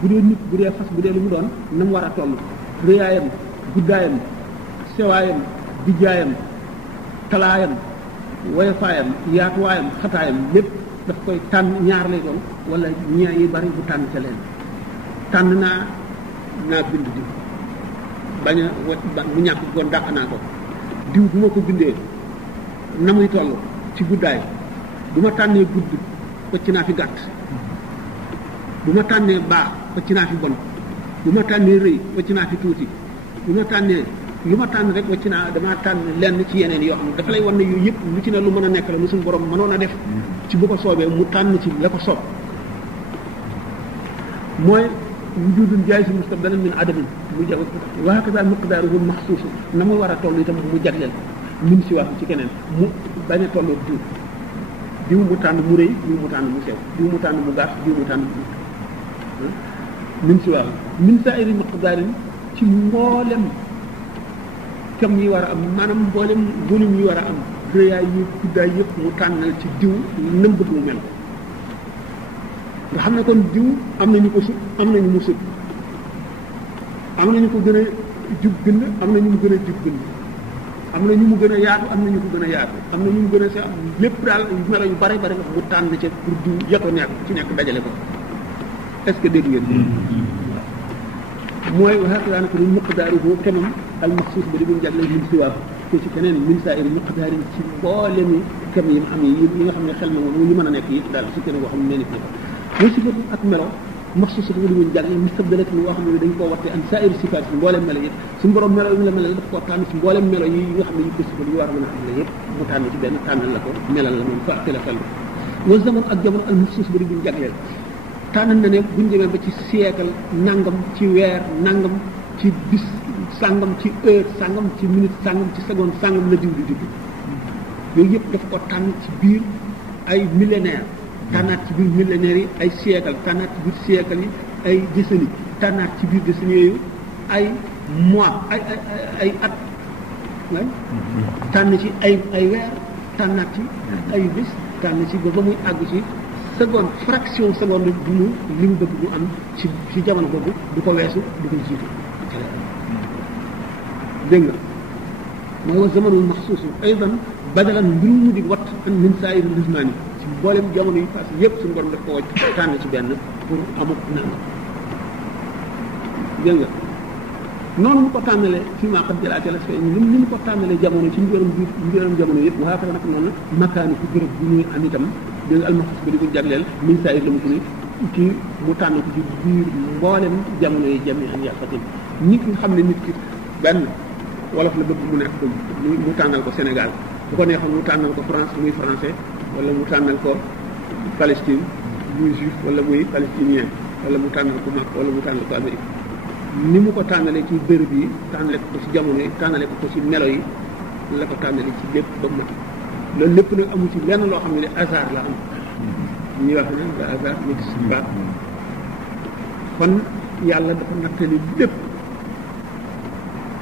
bu dee nit bu dee fas bu dee lu mu doon na mu war a toll réyaayam guddaayam sewaayam dijjaayam talaayam woyofaayam yaatuwaayam xataayam lépp daf koy tànn ñaar lay doon wala ñaa yi bari bu tànn ca leen tànn naa bind di bañ a mu ñàkk kon dàq naa ko diw bu ma ko bindee na muy toll ci guddaay bu ma tànnee gudd pëcc naa fi gàtt bu ma tànnee baax pëcc naa fi bon bu ma tànnee rëy wacc naa fi tuuti bu ma tànnee lu ma tànn rek wacc naa damaa tànn lenn ci yeneen yoo xam ne dafa lay wan ne yooyu yëpp lu ci ne lu mën a nekk la lu suñu borom mënoon a def ci bu ko soobee mu tànn ci la ko soob mooy wujudun jaay si mustabdalan min adamin mu jaw wa hakaza miqdaruhu maxsuus na mu war a toll itam mu jagleel min si wax ci keneen mu bañ a tolloo diw mu tànn mu rëy diw mu tànn mu sew diw mu tànn mu gàtt diw mu tànn mu min si wax min saa'iri miqdarin ci mboolem kam yi war a am maanaam mboolem volume yi war a am rëyaay yi guddaay yëpp mu tànnal ci diw nam bëgg mu mel nga xam ne kon diw am nañu ko sut am nañu mu sut am nañu ko gën a jub bind am nañu mu gën a jub bind am na ñu mu gën a yaatu am na ñu ko gën a yaatu am na ñu mu gën a sew lépp daal melo yu bare bare mu tànn ca pour diw ya ko nekk ci nekk dajale ko est-ce que dégg ngeen mooy waxaat daanaka ni miqdaaruhu kemam al maxsuus ba di mun jagle min si waaw ko ci keneen min saa iri miqdaarin ci mboolemi kem yi mu am yi nga xam ne xel na moom ñu mën a nekk yëpp daal su keneen boo xam ne nit na ko mooy sifatu ak melo maxsuus ba di mun jagle mustabdalat ni woo xam ne dañ koo watte an saa iri sifaat si mbooleem melo yëpp suñu borom melo yi la melo daf koo tànn ci mbooleem melo yi nga xam ne ñu ko sifat yu war a mën a xam ne yëpp mu tànn ci benn tànnal la ko melal la moom fa la fal wa zaman ak jamono al maxsuus ba di mun jagleel tànn na ne buñ demee ba ci siècle nangam ci weer nangam ci bis sàngam ci heure sàngam ci minute sàngam ci seconde sàngam la diw di judd yooyu yëpp dafa ko tànn ci biir ay millénaire tànnaat ci biir millénaires yi ay siècle tànnaat ci biir siècle yi ay décennies tànnaat ci biir décennies yooyu ay mois ay at tànn ci ay weer tànnaat ci ay bis tànn ci ba muy àgg ci seconde fraction seconde bu mu li mu bëgg mu am ci jamono boobu du ko weesu du ko jiitu dégg nga mooy wa zamanul maxsuus aydan badalan mbir mu di wat an min saa'iri lismaani ci mboolem jamono yi passé yëpp suñu borom daf ko wàcc tànn ci benn pour amut nanga dégg nga noonu mu ko tànnalee fii maa xam jëlaatee la fay ni mu ko tànnalee jamono ci njëram jamono yëpp waxaa ko nag noonu makaani ku bërëb bu ñuy am itam dégg nga almaxsuus ba di ko jagleel min saa'iri la mu tudd ci mu tànn ko ci biir mboolem jamono yi jami an yàqatin nit nga xam ne nit ki benn wolof la bëgg mu nekk mu tànnal ko Sénégal bu ko neexoon mu tànnal ko France muy français wala mu tànnal ko Palestine muy juif wala muy palestinien wala mu tànnal ko Makka wala mu tànnal ko Amérique ni mu ko tànnalee ci bërëb yi tànnale ko ci jamono yi tànnale ko ci melo yi la ko tànnale ci lépp ba mu loolu lépp nag amu ci lenn loo xam ne hasard la am ñuy wax ne nga hasard n'existe pas kon yàlla dafa nattali lépp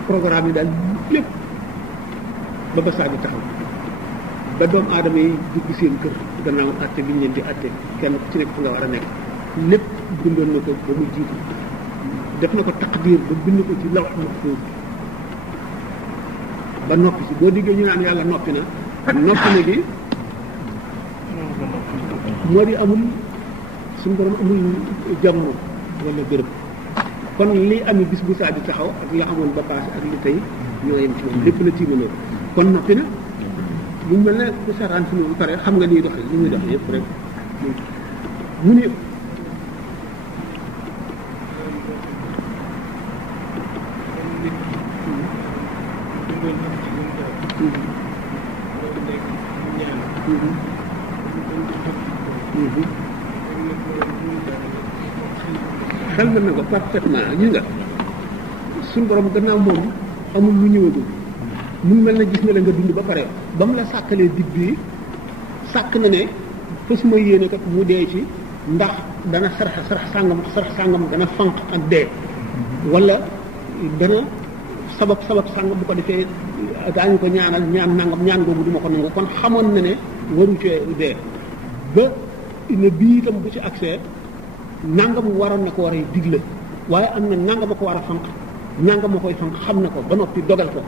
programme yi daal lépp ba ba saa bi taxaw ba doomu aadama yi dugg seen kër gannaaw àtte bi ñu leen di àtte kenn ku ci nekk fa nga war a nekk lépp bindoon na ko ba mu jiitu def na ko taqdir ba bind ko ci lawh mahfuz ba noppi si boo diggee ñu naan yàlla noppi na noppi na gi moo di amul suñu borom amul jamono wala béréb kon li amee bis bu saa di taxaw ak la amoon ba passé ak li tey ñoo yem ci moom lépp la tiimaloo kon noppi na lu mel ne bu saraan fi mu pare xam nga liy doxee li muy doxee yëpp rek mu ne xel mën na ko parfaitement gis nga suñu borom gannaaw moom amul lu ñëwagul mun mel na gis nga la nga dund ba pare ba mu la sàkkalee dig bii sàkk na ne fas ma yéene kat mu dee ci ndax dana sarax sàngam dana fanq ak dee wala dana sabab sàngam bu ko defee daañu ko ñaanal ñaan nangam ñaan googu du ma ko nangu kon xamoon na ne waru cee dee ba ne bii itam bu ci accès nangam waroon na ko war a digle waaye am na nangam a ko war a fanq nangam a koy fanq xam na ko ba noppi dogal ko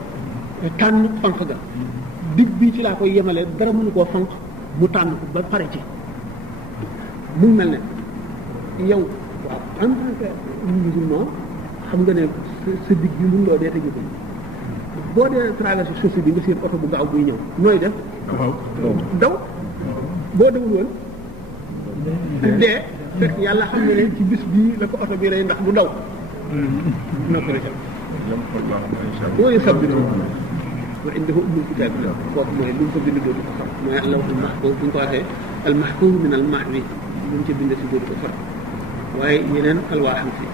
tànn fanq ga dig bii ci laa koy yemale dara mënu koo fanq mu tànn ko ba pare ci mu mel ne yow waaw en tant que musulman xam nga ne sa dig bi mun loo dee tëju ko boo dee traversé chaussée bi nga seen oto bu gaaw buy ñëw nooy def daw boo dawul woon dee fekk yàlla xam ne ne ci bis bii la ko oto bi rey ndax du daw noppale ca boo yusabbitu wa indahu ummul kitaab la kooku mooy lu mu ko bind dootu ko far mooy lawhul mahfuuz bu ñu ko waxee al mahfuuz min al mahwi lu mu ca bind si dootu ko far waaye yeneen alwaaxam fi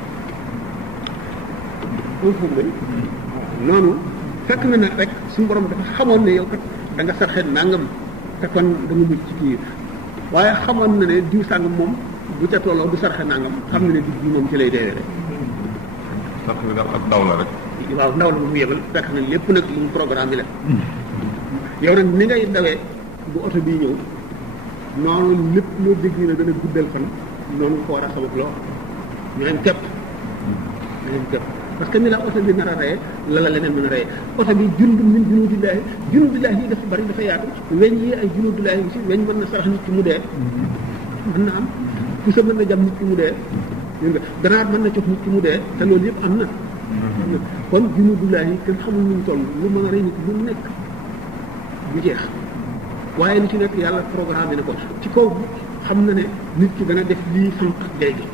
foofu lañ noonu fekk na nag rek suñu borom dafa xamoon ne yow kat da nga sarxe nangam te kon da nga mucc ci kii waaye xamoon na ne diw sàngam moom bu ca tolloo du sarxe nangam xam na ne dig bi moom ci lay deewee rek sax bi daal ak ndaw la rek. waaw ndaw la mu yebal fekk na lépp nag lu mu programme bi la yow nag ni ngay dawee bu oto bii ñëw noonu lépp loo dégg ne dana guddal fan noonu ko war a sabab loo ñooyam képp ñooyam képp parce que ni la oto bi nar a reye la la leneen mën a reye oto bi jundum min junuudillaahi yi dafa bari dafa yaatu weñ yi ay junuudillaahi yi si weñ mën na sarax nit ki mu dee mën na am pusa mën na jam nit ki mu dee ganaar mën na cof nit ki mu dee te loolu yëpp am na kon junuudillaahi yi kenn xamul nuñ toll lu mën a rey nit lu nekk bu jeex waaye li ci nekk yàlla programme bi ne ko ci kaw xam na ne nit ki dana def lii sànq ak léegi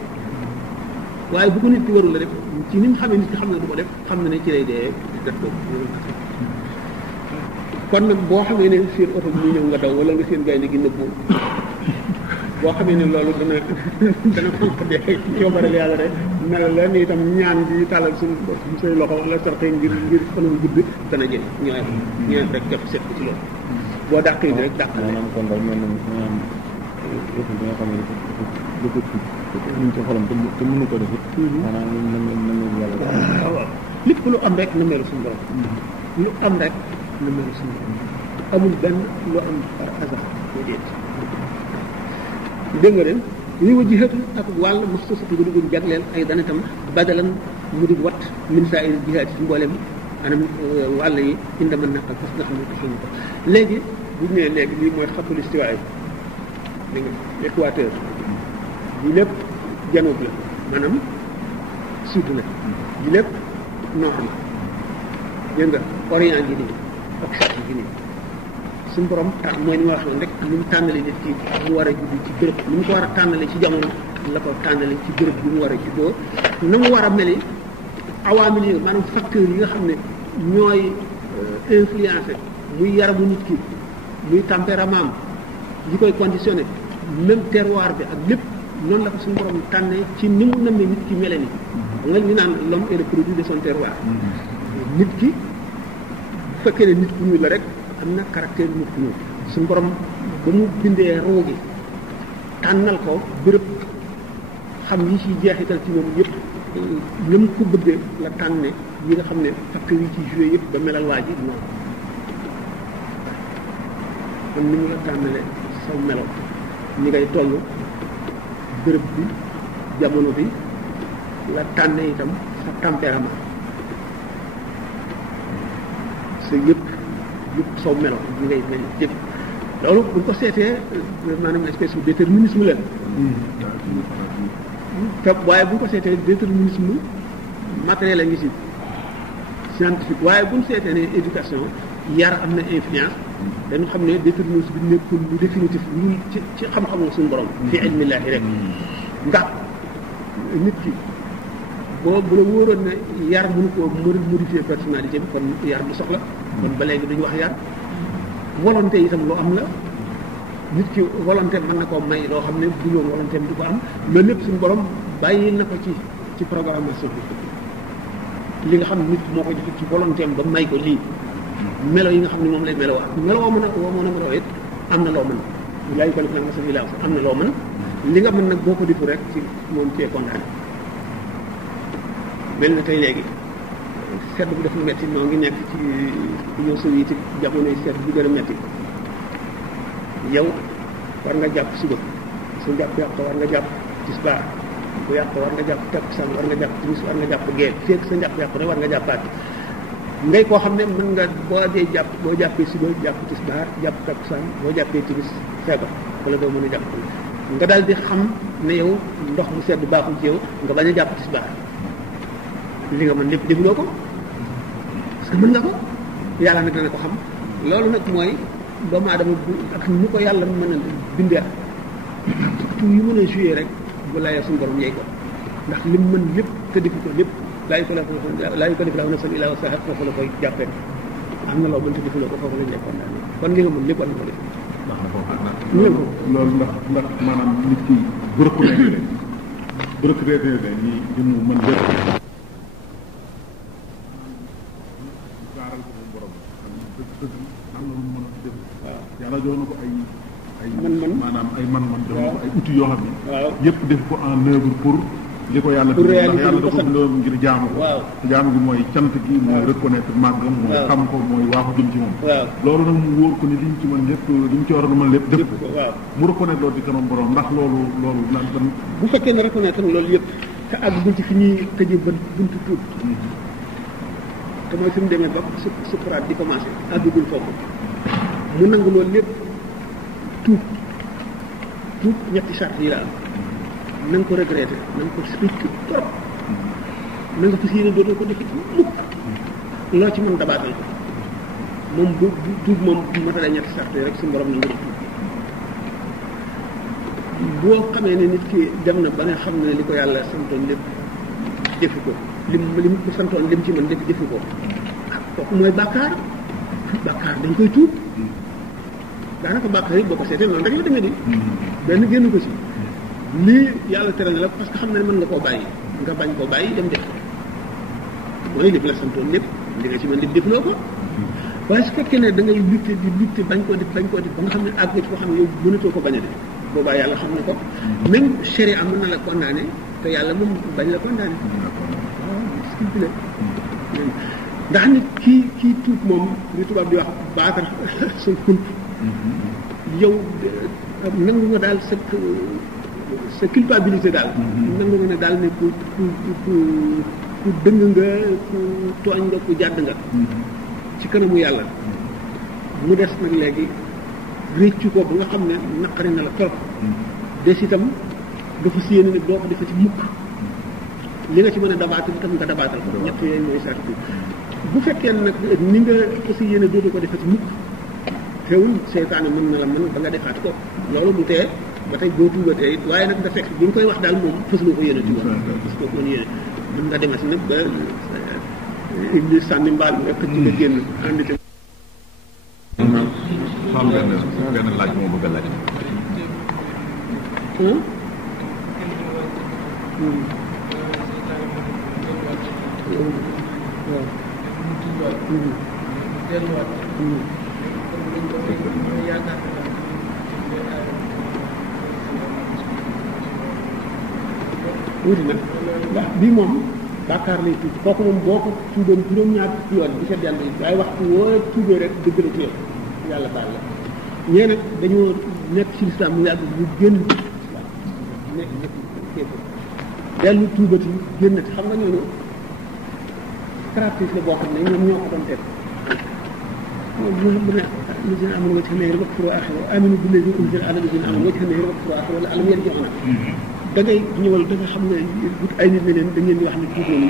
waaye bu ko nit ki warul la def ci ni mu xamee nit ki xam na du ko def xam na ne ci lay dee def ko kon nag boo xamee ne seen oto bi ñëw nga daw wala nga seen gaynde gi nëbbu boo xamee ne loolu dana fanq dee coobareel yàlla rek mel la ni itam ñaan bi tàllal suñu say loxo wala sarxe ngir fanam gudd dana jël ñooy rek def seet ko ci loolu boo dàqee rek dàq maanaam kon daal mel na maanaam yëpp bi nga xam ne dafa ñu ci xolam te mënu ko def it maanaam na yàlla waaw lépp lu am rek na melu suñu borom lu am rek na melu suñu borom amul benn lu am par hasard déedéet dégg nga dem li wa jihaatu ak wàll maxsusatu gu dugg jagleel ay dana itam badalan mu di wat min saa il jihaat ci mboolem anam wàll yi indi mën naqal parce que nga xam ne dafa ko léegi bu ñu nee léegi lii mooy xatul istiwaay dégg nga équateur bi lépp janoob la maanaam sud la bi lépp nord la dégg nga orient gi nii occident gi nii suñu borom tànn mooy ni ma waxoon rek ni mu tànnale nit ki mu war a judd ci béréb ni mu ko war a tànnale ci jamono la ko tànnale ci béréb bi mu war a juddoo na mu war a meli awaamil yi maanaam facteurs yi nga xam ne ñooy influencé muy yaramu nit ki muy tempérament yi koy conditionné même terroir bi ak lépp noonu la ko suñu borom tànnee ci ni mu namee nit ki mele ni nga ñu naan l'homme est le produit de son terroir nit ki bu fekkee ne nit ku ñuul la rek am na caractère nit ku ñuul suñu borom ba mu bindee ruu gi tànnal ko béréb xam yi ci jeexital ci moom yëpp ni mu ko bëggee la tànne yi nga xam ne facteurs yi ci joué yëpp ba melal waa ji noonu kon ni mu la tànnale saw melo ñi ngay toll béréb bi jamono bi la tànne itam sa tempérament sa yëpp saw melo ñi ngay mel yëpp loolu bu ñu ko seetee maanaam espèce de déterminisme la te waaye bu ñu ko seetee déterminisme matériel a ngi si scientifique waaye bu ñu seetee ne éducation yar am na influence dañu xam ne déterminisme bi nekkul lu définitif lu ci xam-xamu suñu borom fi ilmillaahi rek ndax nit ki boo bu la wóoroon ne yar mënu koo modifier personnalité bi kon yar du soxla kon ba léegi duñu wax yar volonté itam lu am la nit ki volonté mën na koo may loo xam ne bu loon volonté du ko am loolu lépp suñu borom bàyyi na ko ci programmation bi li nga xam ne nit moo ko joxe ci volonté ba may ko lii melo yi nga xam ne moom lay melo woo mën a meloo it am na loo mën yaa ngi ko def nag nga sa village am na loo mën li nga mën nag boo ko defu rek ci moom cee condamné mel na tey léegi sedd bi dafa metti noo ngi nekk ci Union soviétique jamonoy sedd bi gën a metti yow war nga jàpp suba su jàpp yàq war nga jàpp tisbaar bu yàq war nga jàpp takkusaan war nga jàpp timis war nga jàpp gee fekk sa njàpp yàqu rek war nga jàppaat ngay koo xam ne mën nga boo dee jàpp boo jàppee suba jàpp tisbaar jàpp takkusaan boo jàppee timis feebar wala doo mën a jàpp nga daal di xam ne yow ndox mu sedd baaxul ci yow nga bañ a jàpp tisbaar li nga mën lépp defuloo ko parce que mën nga ko yàlla nag dana ko xam loolu nag mooy doomu aadama bu ak ñu ko yàlla mën a bindee surtout yu mën a joué rek bu layee suñu borom yey ko ndax lim mën lépp te defu ko lépp laa yukallifu llaahu nafsan illaa wus'ahaa foofu la koy jàppee am na loo mënta defuloo ko foofu la ñu condamné kon li nga mën lépp war na ko def. ndax na foofu loolu ndax maanaam nit ki bu reconnaître ni li mu mën lépp gaaral ko moom borom dëgg am na lu mu mën a def. waaw yàlla jox na ko ay maanaam ay man-man jox na ko ay outils yoo xam ne yëpp def ko en œuvre pour li ko yàlla ndax yàlla da ko bindoon ngir jaamu ko jaamu gi mooy cant gi mooy reconnaître màggam mooy xam ko mooy waaxu jëm ci moom loolu nag mu wóor ko ni liñ ci mën lépp liñ ci war a mën lépp def ko mu reconnaître loolu di kanam borom ndax loolu lan bu fekkee ne reconnaître loolu yëpp te àggul ci fi ñuy tëjee buntu tuub te mooy fi mu demee ba sukuraat di commencé àggul foofu mu nangu loolu lépp tuub ñetti charte yi la am na nga ko regretté na nga ko expliqué trop na nga fas yéene dootoo ko defit mukk loo ci mën dabaatal ko moom bu tuub moom bu matalee ñetti charte yi rek suñu borom na nga tuub boo xamee ne nit ki dem na ba nga xam ne li ko yàlla santoon lépp defu ko lim ko santoon lim ci mën lépp defu ko kooku mooy bàkkaar dañ koy tuub daanaka bàkkaar yi boo ko seetee noonu rek la demee di benn génn ko si lii yàlla tere na la parce que xam na ne mën nga koo bàyyi nga bañ koo bàyyi dem def mooy li la santoon lépp li nga ci mën lépp defloo ko waaye su fekkee ne da ngay lutter di lutter bañ koo def ba nga xam ne àgg ci koo xam ne yow mënatoo ko bañ a def boobaa yàlla xam na ko même chéri am na la condamné te yàlla moom bañ la condamné waaw ndax nit kii tuub moom li tubaab di wax baatar suñ kunt yow nangu nga daal sa culpabilité daal nangu nga ne daal ne ku dëng nga ku tooñ nga ku jàdd nga ci kanamu yàlla mu des nag léegi réccu ko ba nga xam ne naqari na la trop des itam dafa si yéene ne doo ko defati mukk li nga ci mën a dabaatal itam nga dabaatal ko ñett yooyu mooy sarti bu fekkee nag ni nga aussi yéene dootu ko defati mukk teewul seytaane mën na la mën ba nga defaat ko loolu du tee ba tey boo tuubatee it waaye nag nga fekk bi nga koy wax daal moom fësloo ko yéene tuuba parce que kon yéene mën nga demati nag ba Iblis sànni mbaal bi rek ci nga génn ànd te am benn laaj moo bëgg a laaj wuti na ndax bii moom bàkkaar lay tuuti kooku moom boo ko tuuboon juróom-ñaar yoon bu set yàlla waaye waxtu woo tuubee rek dëgg la tuye yàlla baal la ñee nag dañoo nekk ci lislaam mu yàgg bu génn waaw nekk dellu tuubati génnati xam nga ñooñu pratique la boo xam ne ñoom ñoo ko doon teg bu ne lazina amanu wajhannahum wakfuru aaxirahu aminu billazi unzila ala lazina amanu wajhannahum wakfuru aaxirahu wala alam yarji'una da ngay ñëwal da nga xam ne ay nit ne leen da ngeen di wax ne tuub noonu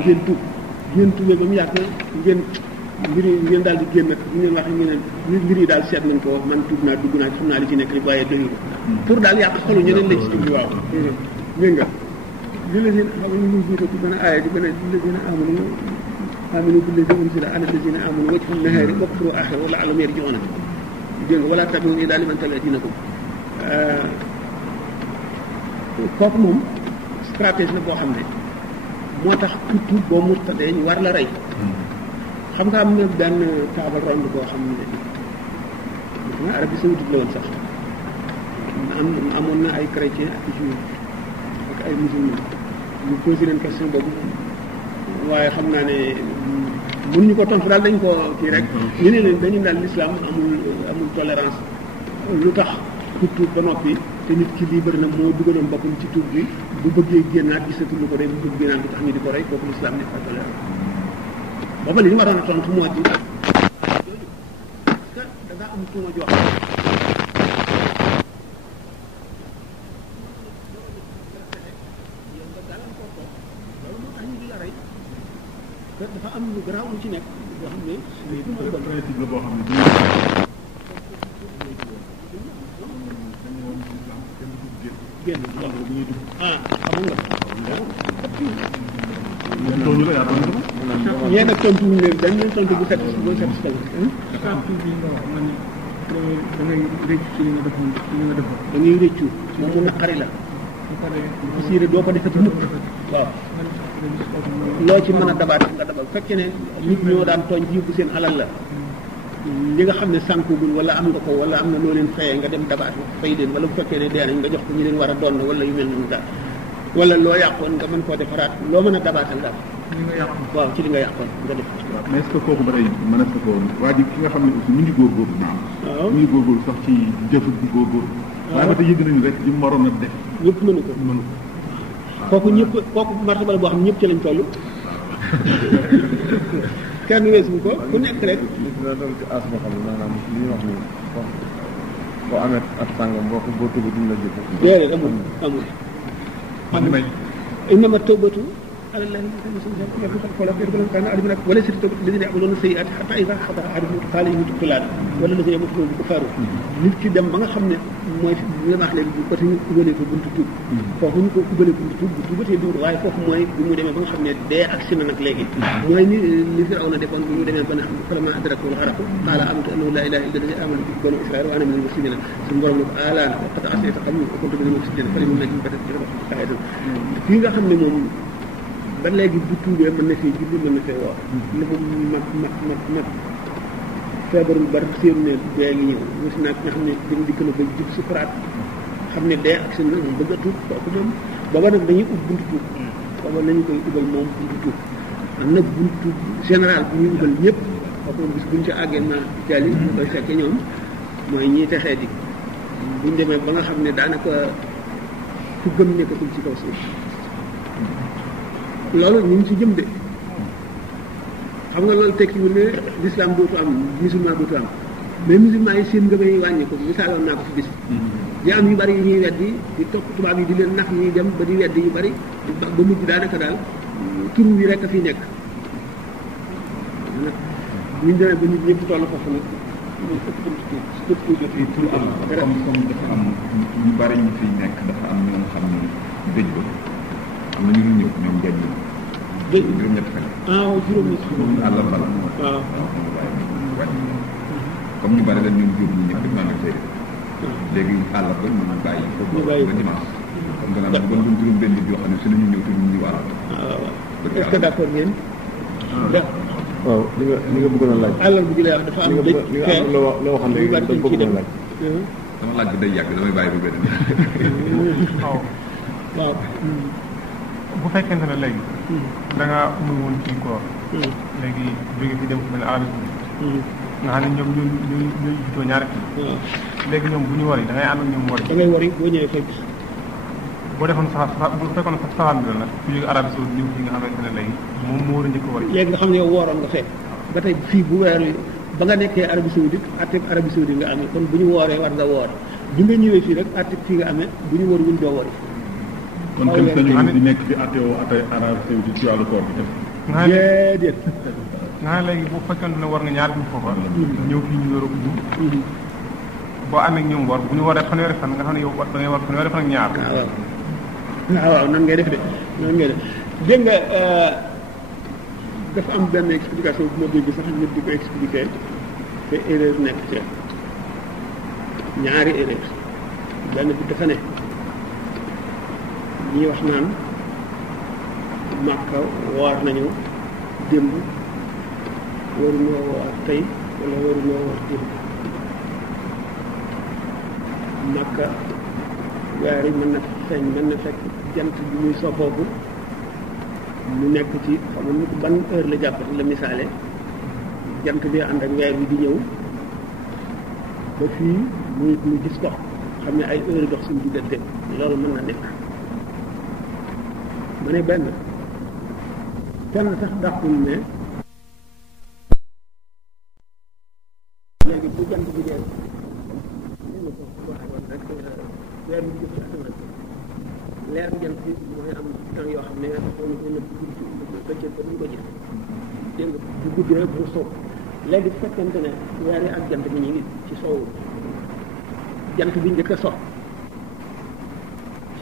ngeen tuubee ba mu yàgg ngeen daal di génn nag bu ngeen wax ngeen ne mbir yi daal seet nañ ko man tuub naa dugg naa xam naa li ci nekk li waaye doyul pour daal yàq xolu ñeneen lañ ci tuub waaw dégg nga li la seen xam ñu jiite ci benn aaya di benn li la seen amanu billazi unzila ala lazina amanu wajhan nahari wakfuru aaxirahu wala alam yarji'una dégg nga wala tabi'u ilaa liman tabi'a diinakum kooku moom stratégie la boo xam ne moo tax ku tuub boo murtadee ñu war la rey xam nga am na benn table ronde boo xam ne dafa Arabie Saoudite la woon sax amoon na ay chrétien ak juif ak ay musulman ñu posé leen question boobu waaye xam naa ne mënuñu ko tontu daal dañ ko kii rek ñu ne leen dañu daal l'islam amul tolérance lu tax ku tuub ba noppi te nit ki libre na moo dugaloon boppam ci tuub bi bu bëggee génnaat gisatul lu ko rey bu bëgg génnaat lu tax ñu di ko rey kooku l'islam n'est pas tolérant booba li ñu waroon a tontu moo di parce que da ngaa am tuuma jox dafa am lu garaaw lu ci nekk boo xam ne principe la boo xam ne génn bu ñuy dugg xamoon nga tooñu la yaa tooñ ko. ñee nag tontu wuñ leen dañ leen tontu bu set bu set si da ngay rëccu ci li nga defoon da ngay rëccu moom mu naqari la siire doo ko defati mukk waaw loo ci mën a dabaat nga dabal fekkee ne nit ñoo daan tooñ ci yóbbu seen alal la li nga xam ne sànkugul wala am nga ko wala am na loo leen fayee nga dem dabaat fay leen wala bu fekkee ne dee nañ nga jox ko ñu leen war a doon wala yu mel noonu daal wala loo yàqoon nga mën koo defaraat loo mën a dabaatal daal waaw ci li nga yàqoon nga def mais est-ce que kooku ba tey mën a ko waa ji ki nga xam ne aussi mi ngi góorgóorlu naam mi ngi góorgóorlu sax ci jëf di góorgóorlu waaye ba tey yëg nañu rek li mu waroon a def ñëpp mënu ko kooku ñëpp kooku martaba la boo xam ne ñëpp ci lañ toll kenn weesu ko ku nekk rek dina doon ci as boo xam ne maanaam li ñuy wax ni boo amee at sàngam boo tëgg duñ la jëf déedéet amul innama tawbatu ala llahi wala si tawbatu alladina ya'maluna sayyi'ati hatta idha hadara ahaduhum qala inni tubtu al-an wala lazina yamuutuna bi kufaaru nit ki dem ba nga xam ne mooy li nga wax léegi bu côté ñu ubalee ko buntu tuub foofu ñu ko ubalee buntu tuub bu tuubatee dugg waaye foofu mooy bi mu demee ba nga xam ne dee agsi na nag léegi mooy ni li Firawna defoon bu ñu demee ba ne xam falammaa adrakahu al-gharaqu qaala amantu annahu laa ilaaha illa allazii aamana bihi banuu israa'iila wa ana mina al-muslimiin suñu borom ne ko alaana qad asayta qablu wa kunta mina al-mufsidiin falyawma nunajjika fii nga xam ne moom ba léegi bu tuubee mën na fee julli mën na fee woor li mu mag feebarul bari séenu ne dee ngi ñëw mos naag nga xam ne dañ dikk na ba jub sukuraat xam ne dee ak seen nag moom bëgg a tuub kooku moom booba nag dañuy ub buntu tuub booba nañu koy ubal moom buntu tuub am nag buntu général bu ñuy ubal ñëpp kooku moom bis buñ ca àggee ma jali ñu koy fekke ñoom mooy ñiy texee di buñ demee ba nga xam ne daanaka ku gëm nekkatul ci kaw suuf loolu ñu ngi ci jëm de xam nga loolu tekkiwul ne l'islam dootu am musulman dootu am mais musulman yi seen ngëm yi wàññi ko misaaloon naa ko fi gis di am yu bari yu ñuy weddi di topp tubaab yi di leen nax ñuy dem ba di weddi yu bari ba mujj daanaka daal tur wi rek a fi nekk nag ñu demee ba nit ñëpp toll foofu nag mooy ëpp jot fii tur am comme dafa am ñu bari ñu fiy nekk dafa am ñoo xam ne dëj ba am na ñu ñëw ñoom jaaj ñi juróom-ñett fan juróom-ñett àll bala waaw comme ñu bari la ñoom jur ñu ñëpp maanaam tey léegi àll ba ñu bàyyi ba dimanche comme gannaaw bu doon juróom benn nit yoo xam ne si la ñu ñëw te ñu ñëw àll est-ce que d'accord ngeen waaw li nga bëggoon a laaj àllal bu jëlee wax dafa am dëj li nga am loo waxoon léegi da bëggoon a laaj sama laaj bi day yàgg damay bàyyi ba beneen waaw bu fekkente ne léegi da nga muy woon ci koor léegi jóge fi dem fu mel ne Arabie Saoudite nga xam ne ñoom ñooy jutoo ñaari léegi ñoom bu ñu wari da ngay ànd ak ñoom wari da ngay wari boo ñëwee fekk boo defoon bu fekkoon sax safaan bi la nag ku jóge Arabie Saoudite ñëw fi nga xamante ne léegi moom moo war a njëkk a wari léegi nga xam ne yow wooroon nga fekk ba tey fii bu weer ba nga nekkee Arabie Saoudite atteb Arabie Saoudite nga amee kon bu ñu wooree war nga woor bi nga ñëwee fii rek atteb fii nga amee bu ñu wóor wul doo wari kon kenn sañu di nekk di ateo ate Arabie Saoudite ci wàllu koor bi def déedéet nga xam léegi bu fekkente ne war nga ñaari bi foofa ñëw fii ñu yor bu boo amee ñoom war bu ñu waree fanweeri fan nga xam ne yow da ngay war fanweeri fan ak ñaar waaw nan ngay def de nan ngay def dégg nga dafa am benn explication bu ma dégg sax nit di ko expliquer te erreur nekk ci ñaari erreur benn bi dafa ne ñi wax naan Makka woor nañu démb waruñoo woor tey wala waruñoo woor démb Makka weer yi mën na feeñ mën na fekk jant bi muy soppooku mu nekk ci xamul ni ban heure la jàpp la misaale jant bi ànd ak weer bi di ñëw ba fii muy ñu gis ko xam ne ay heure dox suñu diggante loolu mën na nekk ma ne benn sax dàqul ne léegi bu jant bi dee rek weer bi jëf ci asamaan leeru jant bi mooy am temps yoo xam ne xaw na ko nëbb bëccëg ba duñ ko gis dégg nga bu guddee bu sow léegi bu fekkente ne weer yi ak jant bi ñu ngi ci sowu jant bi njëkk a so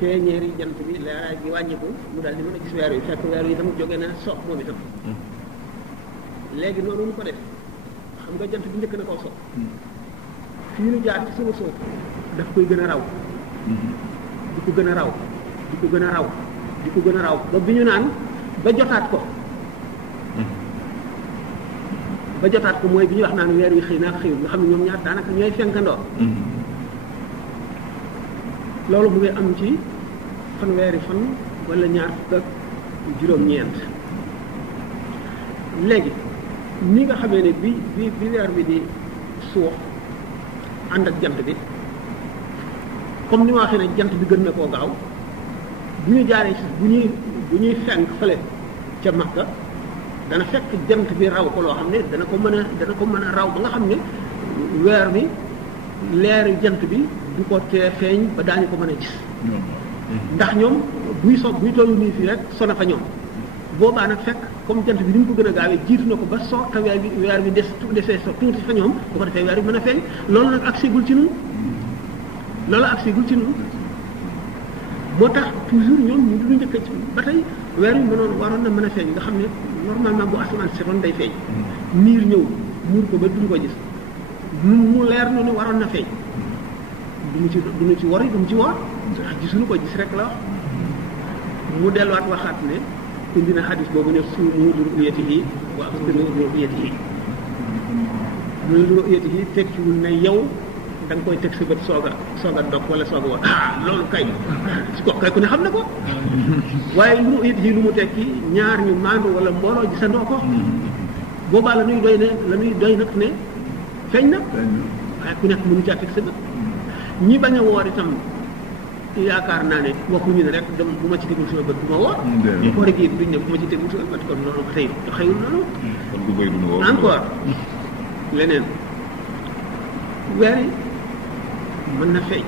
feeñeeri jant bi leeraay bi wàññiku mu daal di mën a gis weer wi fekk weer wi itam jóge na sox moom itam léegi noonu mu ko def xam nga jant bi njëkk na koo sox fii nu jaar ci sama suuf daf koy gën a raw di ko gën a raw di ko gën a raw di ko gën a raw ba bi ñu naan ba jotaat ko ba jotaat ko mooy bi ñuy wax naan weer wi xëy naa xëyul nga xam ne ñoom ñaar daanaka ñooy fenkandoo loolu mu ngi am ci fanweeri fan wala ñaar fukk ak juróom-ñeent léegi ni nga xamee ne bi weer bi di suux ànd ak jant bi comme ni ma waxee ne jant bi gën na koo gaaw bu ñu jaaree si bu ñuy fenk fële ca Makka dana fekk jant bi raw ko loo xam ne dana ko mën a raw ba nga xam ne weer bi leeri jant bi du ko tee feeñ ba daañu ko mën a gis ndax ñoom buy tollu nii fii rek sona fa ñoom boobaa nag fekk comme jant bi ni mu ko gën a gaawee jiitu na ko ba soo te weer bi desee so tuuti fa ñoom bu ko defee weer bi mën a feeñ loolu nag agsigul ci nun moo tax toujours ñoom ñu du njëkk ci ba tey weer wi waroon na mën a feeñ nga xam ne normalement bu asamaan setoon day feeñ niir ñëw muur ko ba duñ ko gis mu leer na ni waroon na feeñ duñu ci wor duñu ci woor ndax gisuñu ko gis rek la wax mu delluwaat waxaat ne indi na xadis boobu ne suumu li ru'yatihi wa aftiru li ru'yatihi mu li ru'yatihi tekkiwul ne yow da nga koy teg sa bët soog a dog wala soog a woor loolu kay su ko kay ku ne xam na ko waaye li ru'yatihi lu mu tekki ñaar ñu maandu wala mbooloo gisandoo ko boobaa la ñuy doy nag ne feeñ na waaye ku nekk mënu caa teg sa bët ñi bañ a woor itam yaakaar naa ne waxuñu ne rek dem bu ma ci tegul sama bët du ma woor koor gi duñ ne bu ma ci tegul sama bët kon loolu ba tey doxewul noonu encore leneen weer yi mën na feeñ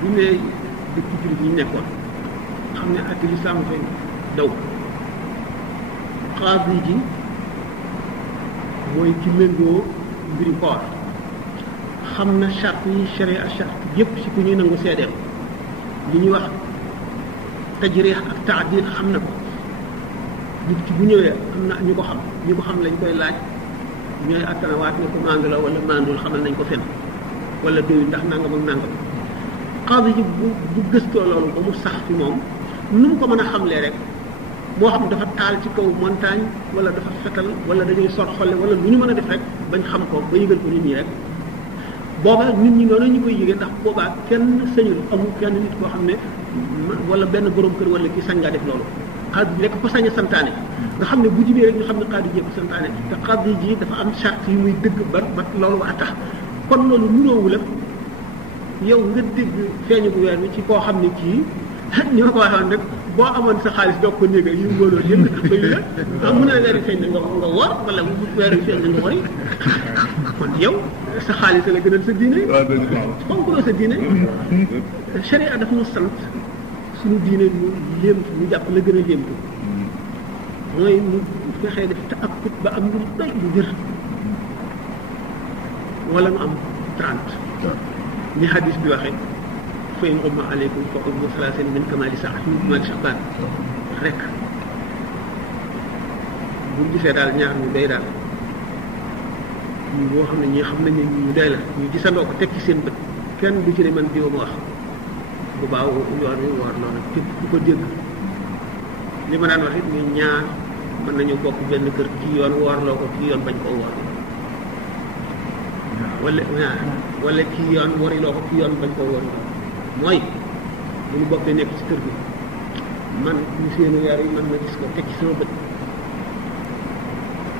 bu ne dëkk jullit yi nekkoon xam ne atti lislaam fay daw xaadi ji mooy ki méngoo mbiri koor xam na charte yi sharia charte yépp ci ku ñuy nangu seedeem li ñuy wax tajriix ak taadil xam na ko nit ki bu ñëwee am na ñu ko xam lañ koy laaj ñooy attanawaat ne ko mandu la wala mandul xamal nañ ko fen wala doyu ndax nangam ak nangam xaadi ji bu gëstoo loolu ba mu sax fi moom nu mu ko mën a xamlee rek moo xam dafa taal ci kaw montagne wala dafa fetal wala dañuy sor xolle wala lu ñu mën a def rek bañ xam ko ba yëgal ko nit ñi rek booba nit ñi noonu ñu koy yëgee ndax boobaa kenn sañul amul kenn nit koo xam ne wala benn borom kër wala ki sañ ngaa def loolu xaadi ji rek ko sañ a santaane nga xam ne bu jibee rek ñu xam ne xaadi ji ko santaane te xaadi ji dafa am charte yu muy dëgg ba loolu war a tax kon loolu nuróowu la yow nga dégg feeñu bu weer bi ci koo xam ne kii ñi ma ko waxoon rek boo amoon sa xaalis doog ko néega yu ngóoloo yëpp ndax bayu la mu ne la weer yi feeñ na nga woor wala weer yi feeñ na nga wori kon yow sa xaalis la gënal sa diine fonkuloo sa diine sharia daf ñu sant suñu diine mu léemtu ñu jàpp la gën a léemtu mooy mu fexee def te ak kut ba am lu doy lu wér wala mu am 30 ni hadis bi waxee fa in ghumma alaykum fa uddu salaasin min kamali saa'atin min kamali Sha'ban rek bu gisee daal ñaar ñu doy daal ñu boo xam ne ñi xam nañ ne ñu doy la ñu gisandoo ko teg ci seen bët kenn du ci ne man diwa ma wax bu baaw yoon wi woor noonu képp ku ko dégg li ma daan wax it muy ñaar mën nañu bokk benn kër kii yoon woorloo ko kii yoon bañ koo woor wala kii yoon wariloo ko kii yoon bañ koo wori mooy bu ñu bokkee nekk ci kër gi man ñu seeni weer yi man ma gis ko teg ci sama bët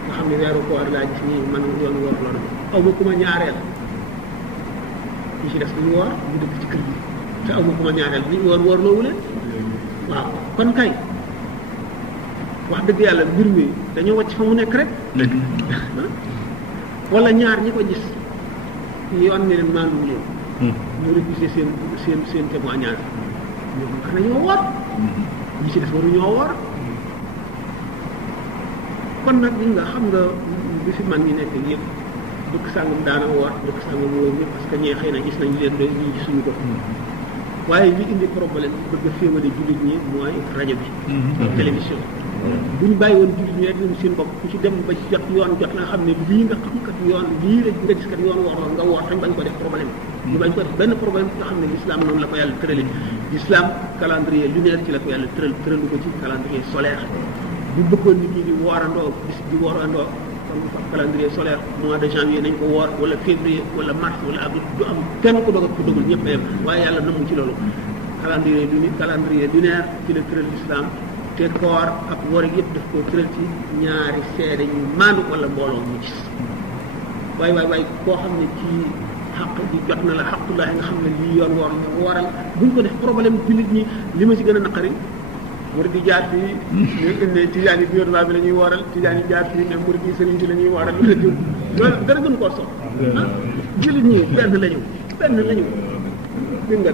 nga xam ne weeru koor laa gis nii man yoon woor loolu aw ma ku ma ñaareel ñi ci des duñu woor ñu dëkk ci kër gi te aw ma ku ma ñaareel bi woor loowu leen waaw kon kay wax dëgg yàlla mbir mi dañoo wàcc fa mu nekk rek wala ñaar ñi ko gis yoon ne leen maandu leen ñu récusé seen témoignage ñoom wax nañoo woor ñi ci des waruñoo woor kon nag li nga xam nga bi fi man ñi nekk yëpp dëkk sàngam daana woor dëkk sàngam woor ñëpp parce que ñee xëy na gis nañ leen doy ñii gisuñu ko waaye li indi problème bi bëgg a féewale jullit ñi mooy rajo bi télévision bu ñu bàyyi woon jullit ñi rek ñun seen bopp ku ci dem ba jot yoon jot nga xam ne lii nga xam kat yoon lii la nga gis kat yoon woor nga woor tañ bañ ko def problème ñu bañ ko def benn problème nga xam ne l'islam noonu la ko yàlla tërale l'islam calendrier lunaire ci la ko yàlla tëralu ko ci calendrier solaire bu bëggoon nit ñi di woorandoo bis di woorandoo comme calendrier solaire mois de janvier nañ ko woor wala février wala mars wala avril du am kenn ku dogal ku dogul ñëpp a yem waaye yàlla namu ci loolu calendrier lunaire ci la tëral l'islam te koor ak woor yëpp daf koo tëral ci ñaari seede ñu maandu wala mbooloo mu gis waaye koo xam ne ci xaq bi jot na la xaqullah nga xam ne lii yoon woor nga wooral buñ ko def problème jullit ñi li ma ci gën a naqari murid di jaar fii ne tijaan yi gouvernement bi la ñuy wooral tijaan yi jaar fii ne murid yi sëriñ si la ñuy wooral lu la jur loolu dara gën koo sox jullit ñi benn lañu dégg nga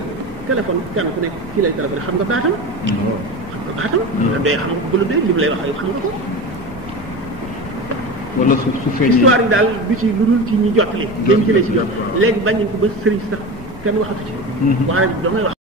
téléphone kenn ku nekk kii lay téléphone xam nga baatam day xam nga bu la dee li mu lay wax yow xam nga ko wala su feeñee histoire yi daal du ci lu dul ci ñi jot li dañ jëlee ci jot léegi bañ nañ ko ba sëriñ sax kenn waxatu ci waaye damay wax